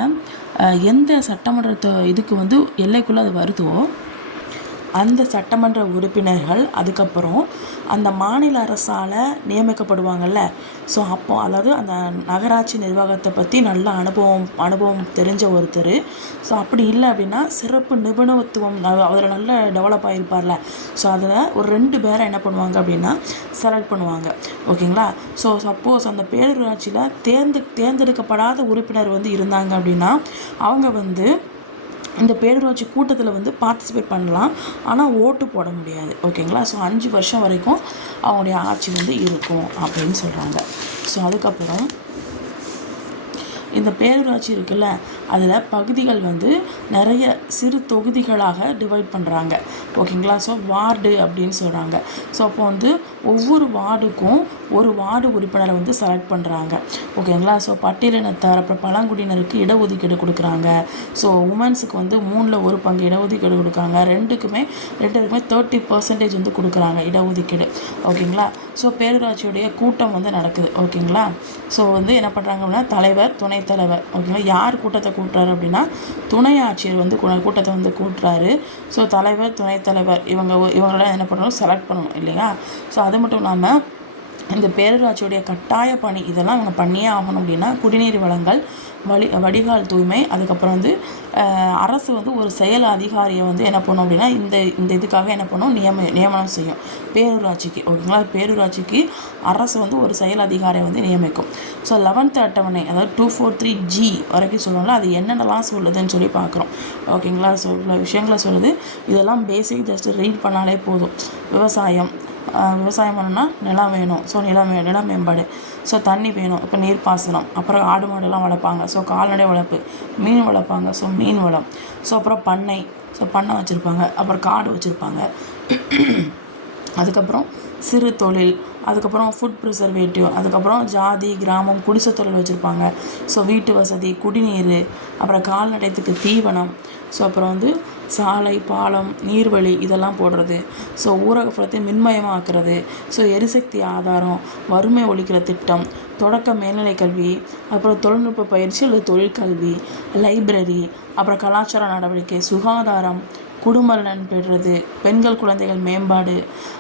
எந்த சட்டமன்ற இதுக்கு வந்து எல்லைக்குள்ளே அது வருதோ அந்த சட்டமன்ற உறுப்பினர்கள் அதுக்கப்புறம் அந்த மாநில அரசால் நியமிக்கப்படுவாங்கள்ல. ஸோ அப்போ அதாவது அந்த நகராட்சி நிர்வாகத்தை பற்றி நல்ல அனுபவம் தெரிஞ்ச ஒருத்தர். ஸோ அப்படி இல்லை அப்படின்னா சிறப்பு நிபுணத்துவம் அதில் நல்ல டெவலப் ஆகிருப்பார்ல. ஸோ அதில் ஒரு 2 பேரை என்ன பண்ணுவாங்க அப்படின்னா செலக்ட் பண்ணுவாங்க. ஓகேங்களா. ஸோ சப்போஸ் அந்த பேரூராட்சியில் தேர்ந்தெடுக்கப்படாத உறுப்பினர் வந்து இருந்தாங்க அப்படின்னா அவங்க வந்து இந்த பேரூராட்சி கூட்டத்தில் வந்து பார்ட்டிசிபேட் பண்ணலாம், ஆனால் ஓட்டு போட முடியாது. ஓகேங்களா. ஸோ 5 வருஷம் வரைக்கும் அவங்களுடைய ஆட்சி வந்து இருக்கும் அப்படின்னு சொல்கிறாங்க. ஸோ அதுக்கப்புறம் இந்த பேரூராட்சி இருக்குல்ல, அதில் பகுதிகள் வந்து நிறைய சிறு தொகுதிகளாக டிவைட் பண்ணுறாங்க. ஓகேங்களா. ஸோ வார்டு அப்படின்னு சொல்கிறாங்க. ஸோ அப்போ வந்து ஒவ்வொரு வார்டுக்கும் ஒரு வார்டு உறுப்பினரை வந்து செலக்ட் பண்ணுறாங்க. ஓகேங்களா. ஸோ பட்டியலினத்தார், அப்புறம் பழங்குடியினருக்கு இடஒதுக்கீடு கொடுக்குறாங்க. ஸோ உமன்ஸுக்கு வந்து 3ல் 1 பங்கு இடஒதுக்கீடு கொடுக்குறாங்க. ரெண்டுக்குமே 30% வந்து கொடுக்குறாங்க இடஒதுக்கீடு. ஓகேங்களா. ஸோ பேரூராட்சியுடைய கூட்டம் வந்து நடக்குது. ஓகேங்களா. ஸோ வந்து என்ன பண்ணுறாங்க அப்படின்னா தலைவர், துணைத்தலைவர். ஓகேங்களா. யார் கூட்டத்தை கூட்டுறாரு அப்படின்னா துணை ஆட்சியர் வந்து கூட்டத்தை வந்து கூட்டுறாரு. ஸோ தலைவர், துணைத்தலைவர் இவங்களெல்லாம் என்ன பண்ணணும், செலக்ட் பண்ணணும் இல்லையா. ஸோ அது மட்டும் இல்லாமல் இந்த பேரூராட்சியுடைய கட்டாய பணி இதெல்லாம் அவங்க பண்ணியே ஆகணும் அப்படின்னா குடிநீர் வழங்கல், வடிகால் தூய்மை, அதுக்கப்புறம் வந்து அரசு வந்து ஒரு செயல் அதிகாரியை வந்து என்ன பண்ணும் அப்படின்னா இந்த இதுக்காக என்ன பண்ணும், நியமனம் செய்யும் பேரூராட்சிக்கு. ஓகேங்களா. பேரூராட்சிக்கு அரசு வந்து ஒரு செயல் அதிகாரியை வந்து நியமிக்கும். ஸோ 11th அட்டவணை, அதாவது 243G வரைக்கும் சொல்லணும்ல, அது என்னென்னலாம் சொல்லுதுன்னு சொல்லி பார்க்குறோம். ஓகேங்களா. ஸோ இவ்வளோ விஷயங்களை சொல்லுது. இதெல்லாம் பேசிக் ஜஸ்ட் ரீட் பண்ணாலே போதும். விவசாயம் பண்ணணும்னா நிலம் வேணும். ஸோ நில மேம்பாடு. ஸோ தண்ணி வேணும். இப்போ நீர்ப்பாசனம். அப்புறம் ஆடு மாடெல்லாம் வளர்ப்பாங்க. ஸோ கால்நடை வளர்ப்பு. மீன் வளர்ப்பாங்க. ஸோ மீன் வளம். ஸோ அப்புறம் பண்ணை. ஸோ பண்ணை வச்சுருப்பாங்க. அப்புறம் காடு வச்சுருப்பாங்க. அதுக்கப்புறம் சிறு தொழில், அதுக்கப்புறம் ஃபுட் ப்ரிசர்வேட்டிவ், அதுக்கப்புறம் ஜாதி, கிராமம், குடிசை தொழில் வச்சுருப்பாங்க. ஸோ வீட்டு வசதி, குடிநீர், அப்புறம் கால்நடைத்துக்கு தீவனம். ஸோ அப்புறம் வந்து சாலை, பாலம், நீர்வழி இதெல்லாம் போடுறது. ஸோ ஊரகப்புறத்தை மின்மயமாக்குறது. ஸோ எரிசக்தி ஆதாரம், வறுமை ஒழிக்கிற திட்டம், தொடக்க மேல்நிலை கல்வி, அப்புறம் தொழில்நுட்ப பயிற்சி அல்லது தொழிற்கல்வி, லைப்ரரி, அப்புறம் கலாச்சார நடவடிக்கை, சுகாதாரம், குடும்ப நலன் பெறுறது, பெண்கள் குழந்தைகள் மேம்பாடு,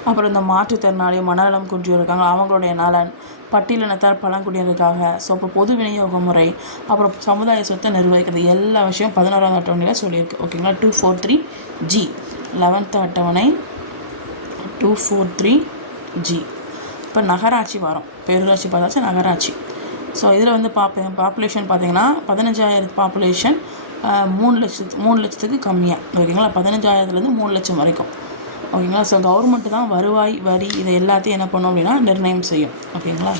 அப்புறம் இந்த மாற்றுத்திறனாளி, மனநலம் குன்றியோர் இருக்காங்க அவங்களுடைய நலன், பட்டியலினத்தார் பழங்குடியினருக்காக. ஸோ அப்போ பொது விநியோக முறை, அப்புறம் சமுதாய சொத்தை நிர்வகிக்கிறது, எல்லா விஷயம் 11வது அட்டவணையில் சொல்லியிருக்கு. ஓகேங்களா. 243G 11th அட்டவணை 243G. இப்போ நகராட்சி வரும். பேரூராட்சி பார்த்தாச்சு, நகராட்சி. ஸோ இதில் வந்து பாப்புலேஷன் பார்த்திங்கன்னா 15,000 பாப்புலேஷன் 3 லட்சத்துக்கு கம்மியாக. ஓகேங்களா. 15,000லேருந்து 3 லட்சம் வரைக்கும். ஓகேங்களா. ஸோ கவர்மெண்ட்டு தான் வருவாய், வரி இதை எல்லாத்தையும் என்ன பண்ணும் அப்படின்னா நிர்ணயம் செய்யும். ஓகேங்களா.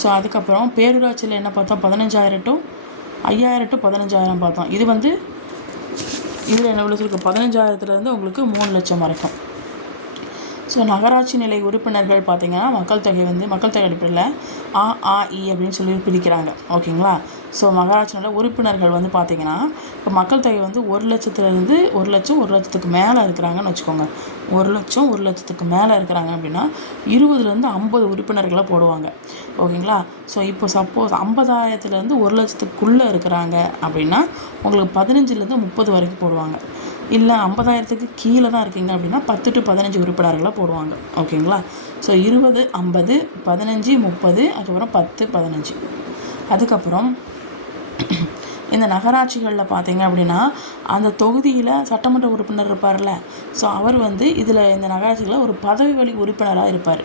ஸோ அதுக்கப்புறம் பேரூராட்சியில் என்ன பார்த்தோம், 15,000 to 15,000 பார்த்தோம். இது வந்து இதில் என்ன இருக்குது, 15,000லேருந்து உங்களுக்கு 3 லட்சம் வரைக்கும். ஸோ நகராட்சி நிலை உறுப்பினர்கள் பார்த்திங்கன்னா மக்கள் தொகை அடிப்படையில் AAE அப்படின்னு சொல்லி பிரிக்கிறாங்க. ஓகேங்களா. ஸோ நகராட்சியோட உறுப்பினர்கள் வந்து பார்த்திங்கன்னா இப்போ மக்கள் தொகை வந்து 1,00,000 1 லட்சத்துக்கு மேலே இருக்கிறாங்கன்னு வச்சுக்கோங்க. 1 லட்சத்துக்கு மேலே இருக்கிறாங்க அப்படின்னா 20லேருந்து 50 உறுப்பினர்களை போடுவாங்க. ஓகேங்களா? ஸோ இப்போ சப்போஸ் 50,000லேருந்து 1 லட்சத்துக்குள்ளே இருக்கிறாங்க அப்படின்னா உங்களுக்கு 15லேருந்து 30 வரைக்கும் போடுவாங்க. இல்லை 50,000க்கு கீழே தான் இருக்கீங்க அப்படின்னா 10 to 15 உறுப்பினர்களை போடுவாங்க. ஓகேங்களா? ஸோ 20, 50, 15, 30, அதுக்கப்புறம் 10, 15. அதுக்கப்புறம் இந்த நகராட்சிகளில் பார்த்தீங்க அப்படின்னா அந்த தொகுதியில் சட்டமன்ற உறுப்பினர் இருப்பார்ல, ஸோ அவர் வந்து இதில் இந்த நகராட்சியில் ஒரு பதவி வழி உறுப்பினராக இருப்பார்.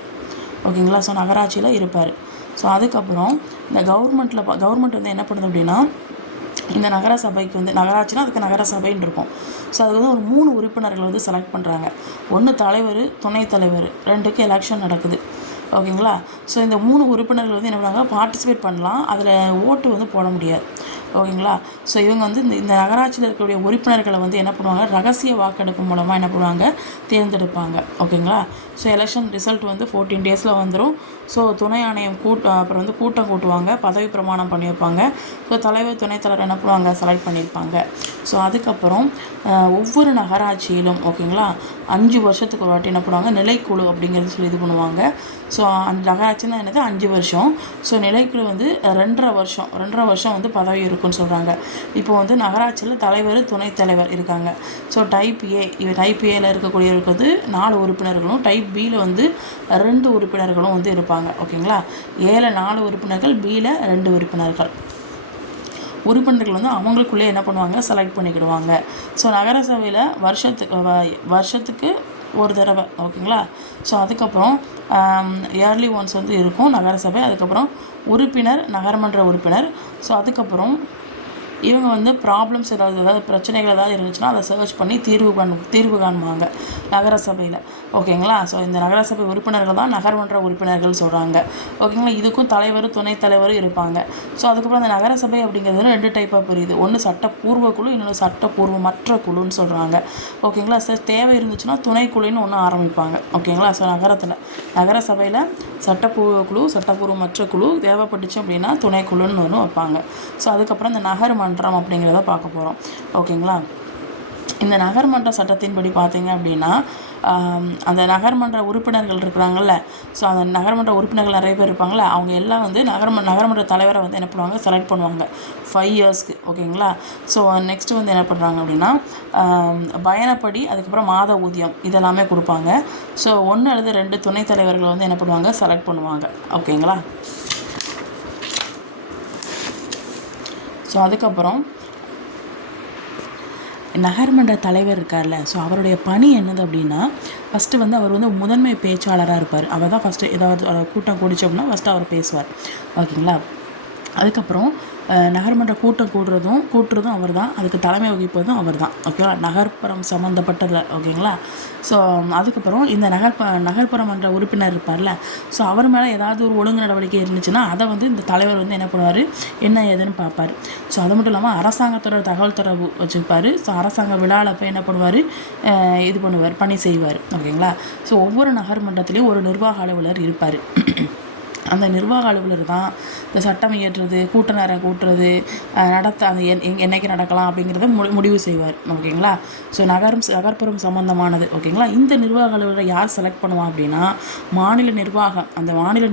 ஓகேங்களா? ஸோ நகராட்சியில் இருப்பார். ஸோ அதுக்கப்புறம் இந்த கவர்மெண்ட் வந்து என்ன பண்ணுது அப்படின்னா இந்த நகரசபைக்கு வந்து நகராட்சினா அதுக்கு நகரசபைன்னு இருக்கும். ஸோ அதுக்கு வந்து ஒரு 3 உறுப்பினர்கள் வந்து செலக்ட் பண்ணுறாங்க. ஒன்று தலைவர், துணைத் தலைவர், 2க்கு எலெக்ஷன் நடக்குது. ஓகேங்களா? ஸோ இந்த 3 உறுப்பினர்கள் வந்து என்ன பண்ணுவாங்க, பார்ட்டிசிபேட் பண்ணலாம், அதில் ஓட்டு வந்து போட முடியாது. ஓகேங்களா? ஸோ இவங்க வந்து இந்த நகராட்சியில் இருக்கக்கூடிய உறுப்பினர்களை வந்து என்ன பண்ணுவாங்க, ரகசிய வாக்கெடுப்பு மூலமாக என்ன பண்ணுவாங்க, தேர்ந்தெடுப்பாங்க. ஓகேங்களா? ஸோ எலெக்ஷன் ரிசல்ட் வந்து 14 டேஸில் வந்துடும். ஸோ துணை ஆணையம் அப்புறம் வந்து கூட்டம் கூட்டுவாங்க, பதவி பிரமாணம் பண்ணி வைப்பாங்க. ஸோ தலைவர், துணைத் தலைவர் என்ன பண்ணுவாங்க, செலக்ட் பண்ணியிருப்பாங்க. ஸோ அதுக்கப்புறம் ஒவ்வொரு நகராட்சியிலும் ஓகேங்களா 5 வருஷத்துக்கு ஒரு வாட்டி என்ன பண்ணுவாங்க, நிலைக்குழு அப்படிங்கிறது சொல்லி இது பண்ணுவாங்க. ஸோ அந்த நகராட்சின்னா என்னது 5 வருஷம். ஸோ நிலைக்குழு வந்து 2.5 வருஷம் வந்து பதவி இருக்குன்னு சொல்கிறாங்க. இப்போ வந்து நகராட்சியில் தலைவர், துணைத் தலைவர் இருக்காங்க. ஸோ டைப் ஏல இருக்கக்கூடியவருக்கு வந்து 4 உறுப்பினர்களும், டைப் பியில் வந்து 2 உறுப்பினர்களும் வந்து இருப்பாங்க. ஓகேங்களா? ஏல 4 உறுப்பினர்கள், பியில் 2 உறுப்பினர்கள். உறுப்பினர்கள் வந்து அவங்களுக்குள்ளே என்ன பண்ணுவாங்க, செலக்ட் பண்ணிக்கிடுவாங்க. ஸோ நகரசபையில் வருஷத்துக்கு ஒரு தடவை. ஓகேங்களா? ஸோ அதுக்கப்புறம் இயர்லி ஒன்ஸ் வந்து இருக்கும் நகரசபை. அதுக்கப்புறம் உறுப்பினர், நகரமன்ற உறுப்பினர். ஸோ அதுக்கப்புறம் இவங்க வந்து ப்ராப்ளம்ஸ் ஏதாவது பிரச்சனைகள் ஏதாவது இருந்துச்சுன்னா அதை சர்ச் பண்ணி தீர்வு காணுவாங்க நகரசபையில். ஓகேங்களா? ஸோ இந்த நகரசபை உறுப்பினர்கள் தான் நகர்மன்ற உறுப்பினர்கள் சொல்கிறாங்க. ஓகேங்களா? இதுக்கும் தலைவர், துணைத் தலைவரும் இருப்பாங்க. ஸோ அதுக்கப்புறம் அந்த நகரசபை அப்படிங்கிறது 2 டைப்பாக புரியுது. ஒன்று சட்டப்பூர்வ குழு, இன்னொன்று சட்டப்பூர்வமற்ற குழுன்னு சொல்கிறாங்க. ஓகேங்களா? சார் தேவை இருந்துச்சுன்னா துணைக்குழுன்னு ஒன்று ஆரம்பிப்பாங்க. ஓகேங்களா? ஸோ நகரசபையில் சட்டப்பூர்வ குழு, சட்டப்பூர்வமற்ற குழு, தேவைப்பட்டுச்சு அப்படின்னா துணைக்குழுன்னு ஒன்று வைப்பாங்க. ஸோ அதுக்கப்புறம் இந்த நகர்மன்றம் அப்படிங்கிறத பார்க்க போகிறோம். ஓகேங்களா? இந்த நகர்மன்ற சட்டத்தின்படி பார்த்தீங்க அப்படின்னா அந்த நகர்மன்ற உறுப்பினர்கள் இருக்கிறாங்கல்ல, ஸோ அந்த நகர்மன்ற உறுப்பினர்கள் நிறைய பேர் இருப்பாங்கள்ல, அவங்க எல்லாம் வந்து நகர்மன்ற தலைவரை வந்து என்ன பண்ணுவாங்க, செலக்ட் பண்ணுவாங்க 5 இயர்ஸ்க்கு. ஓகேங்களா? ஸோ நெக்ஸ்ட்டு வந்து என்ன பண்ணுறாங்க அப்படின்னா பயணப்படி, அதுக்கப்புறம் மாத ஊதியம் இதெல்லாமே கொடுப்பாங்க. ஸோ 1 அல்லது 2 துணைத் தலைவர்கள் வந்து என்ன பண்ணுவாங்க, செலக்ட் பண்ணுவாங்க. ஓகேங்களா? ஸோ அதுக்கப்புறம் நகர்மன்ற தலைவர் இருக்கார்ல, ஸோ அவருடைய பணி என்னது அப்படின்னா ஃபஸ்ட்டு வந்து அவர் வந்து முதன்மை பேச்சாளராக இருப்பார். அவர் தான் ஃபஸ்ட்டு ஏதாவது கூட்டம் கூடிச்சு அப்படின்னா ஃபஸ்ட்டு அவர் பேசுவார். ஓகேங்களா? அதுக்கப்புறம் நகர்மன்ற கூட்டம் கூட்டுறதும் அவர் தான், அதுக்கு தலைமை வகிப்பதும் அவர் தான். ஓகேவா? நகர்ப்புறம் சம்மந்தப்பட்டது. ஓகேங்களா? ஸோ அதுக்கப்புறம் இந்த நகர்ப்புற மன்ற உறுப்பினர் இருப்பார்ல, ஸோ அவர் மேலே ஏதாவது ஒரு ஒழுங்கு நடவடிக்கை இருந்துச்சுன்னா அதை வந்து இந்த தலைவர் வந்து என்ன பண்ணுவார், என்ன ஏதுன்னு பார்ப்பார். ஸோ அது மட்டும் இல்லாமல் அரசாங்கத்தோட தகவல் தொடர்பு வச்சுருப்பார். ஸோ அரசாங்க விழாவில் போய் என்ன பண்ணுவார், பணி செய்வார். ஓகேங்களா? ஸோ ஒவ்வொரு நகர்மன்றத்துலேயும் ஒரு நிர்வாக அலுவலர் இருப்பார். அந்த நிர்வாக அலுவலர் தான் இந்த சட்டம் இயற்றுறது, கூட்ட நேரம் கூட்டுறது, அந்த என்னைக்கு நடக்கலாம் அப்படிங்கிறத முடிவு செய்வார். ஓகேங்களா? ஸோ நகர்ப்புறம் சம்மந்தமானது. ஓகேங்களா? இந்த நிர்வாக அலுவலரை யார் செலக்ட் பண்ணுவாங்க அப்படின்னா மாநில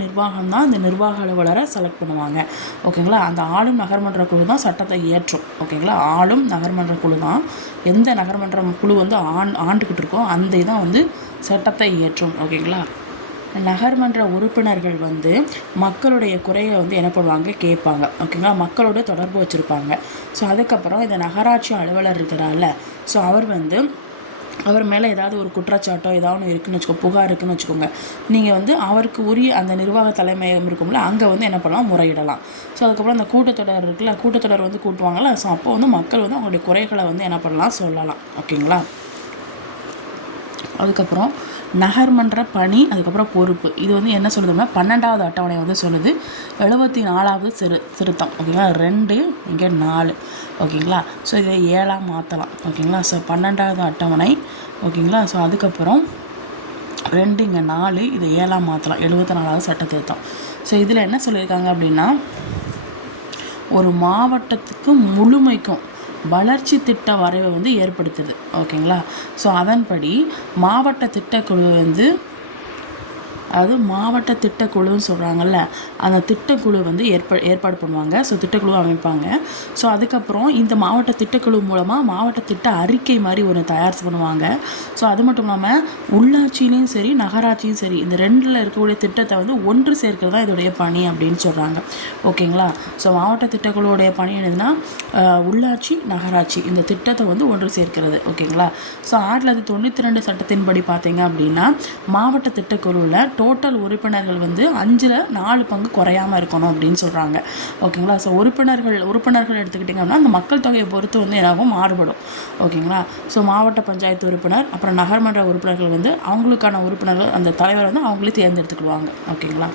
நிர்வாகம் தான் இந்த நிர்வாக அலுவலரை செலக்ட் பண்ணுவாங்க. ஓகேங்களா? அந்த ஆளும் நகர்மன்ற குழு தான் சட்டத்தை இயற்றும். ஓகேங்களா? ஆளும் நகர்மன்ற குழு தான் எந்த நகர்மன்ற குழு வந்து ஆண்டுக்கிட்டு இருக்கோ அந்த இதான் வந்து சட்டத்தை இயற்றும். ஓகேங்களா? நகர்மன்ற உறுப்பினர்கள் வந்து மக்களுடைய குறையை வந்து என்ன பண்ணுவாங்க, கேட்பாங்க. ஓகேங்களா? மக்களோட தொடர்பு வச்சுருப்பாங்க. ஸோ அதுக்கப்புறம் இந்த நகராட்சி அலுவலர் இருக்கிறார்ல, ஸோ அவர் மேலே ஏதாவது ஒரு குற்றச்சாட்டோ ஏதாவது ஒன்று இருக்குன்னு புகார் இருக்குன்னு வச்சுக்கோங்க, நீங்கள் வந்து அவருக்கு உரிய அந்த நிர்வாக தலைமையம் இருக்கும்ல, அங்கே வந்து என்ன பண்ணலாம், முறையிடலாம். ஸோ அதுக்கப்புறம் அந்த கூட்டத்தொடர் வந்து கூட்டுவாங்கள்ல, ஸோ அப்போ வந்து மக்கள் வந்து அவங்களுடைய குறைகளை வந்து என்ன பண்ணலாம், சொல்லலாம். ஓகேங்களா? அதுக்கப்புறம் நகர்மன்ற பணி, அதுக்கப்புறம் பொறுப்பு. இது வந்து என்ன சொல்லுதுன்னா 12வது அட்டவணை வந்து சொல்லுது. 74வது திருத்தம். ஓகேங்களா? 2 இங்கே 4. ஓகேங்களா? ஸோ இதை 7ஆக மாற்றலாம். ஓகேங்களா? ஸோ 12வது அட்டவணை. ஓகேங்களா? ஸோ அதுக்கப்புறம் 2 இங்கே 4, இதை 7ஆக மாற்றலாம். 74வது சட்ட திருத்தம். ஸோ இதில் என்ன சொல்லியிருக்காங்க அப்படின்னா ஒரு மாவட்டத்துக்கு முழுமைக்கும் வளர்ச்சி திட்ட வரைவை வந்து ஏற்படுத்துது. ஓகேங்களா. ஸோ அதன்படி மாவட்ட திட்டக்குழு வந்து அது மாவட்ட திட்டக்குழுன்னு சொல்கிறாங்கல்ல, அந்த திட்டக்குழு வந்து ஏற்பாடு பண்ணுவாங்க. ஸோ திட்டக்குழு அமைப்பாங்க. ஸோ அதுக்கப்புறம் இந்த மாவட்ட திட்டக்குழு மூலமாக மாவட்ட திட்ட அறிக்கை மாதிரி ஒரு தயார் பண்ணுவாங்க. ஸோ அது மட்டும் இல்லாமல் உள்ளாட்சியிலையும் சரி நகராட்சியும் சரி இந்த ரெண்டில் இருக்கக்கூடிய திட்டத்தை வந்து ஒன்று சேர்க்கிறது தான் இதோடைய பணி அப்படின்னு சொல்கிறாங்க. ஓகேங்களா. ஸோ மாவட்ட திட்டக்குழுவுடைய பணி என்னதுன்னா உள்ளாட்சி நகராட்சி இந்த திட்டத்தை வந்து ஒன்று சேர்க்கிறது. ஓகேங்களா. ஸோ 1992 சட்டத்தின்படி பார்த்தீங்க அப்படின்னா மாவட்ட திட்டக்குழுவில் டோட்டல் உறுப்பினர்கள் வந்து 5ல் 4 பங்கு குறையாமல் இருக்கணும் அப்படின்னு சொல்கிறாங்க. ஓகேங்களா. ஸோ உறுப்பினர்கள் எடுத்துக்கிட்டிங்க அப்படின்னா அந்த மக்கள் தொகையை பொறுத்து வந்து என்னாகும் மாறுபடும். ஓகேங்களா. ஸோ மாவட்ட பஞ்சாயத்து உறுப்பினர் அப்புறம் நகர்மன்ற உறுப்பினர்கள் வந்து அவங்களுக்கான உறுப்பினர்கள் அந்த தலைவர் வந்து அவங்களே தேர்ந்தெடுத்துக்கிடுவாங்க. ஓகேங்களா.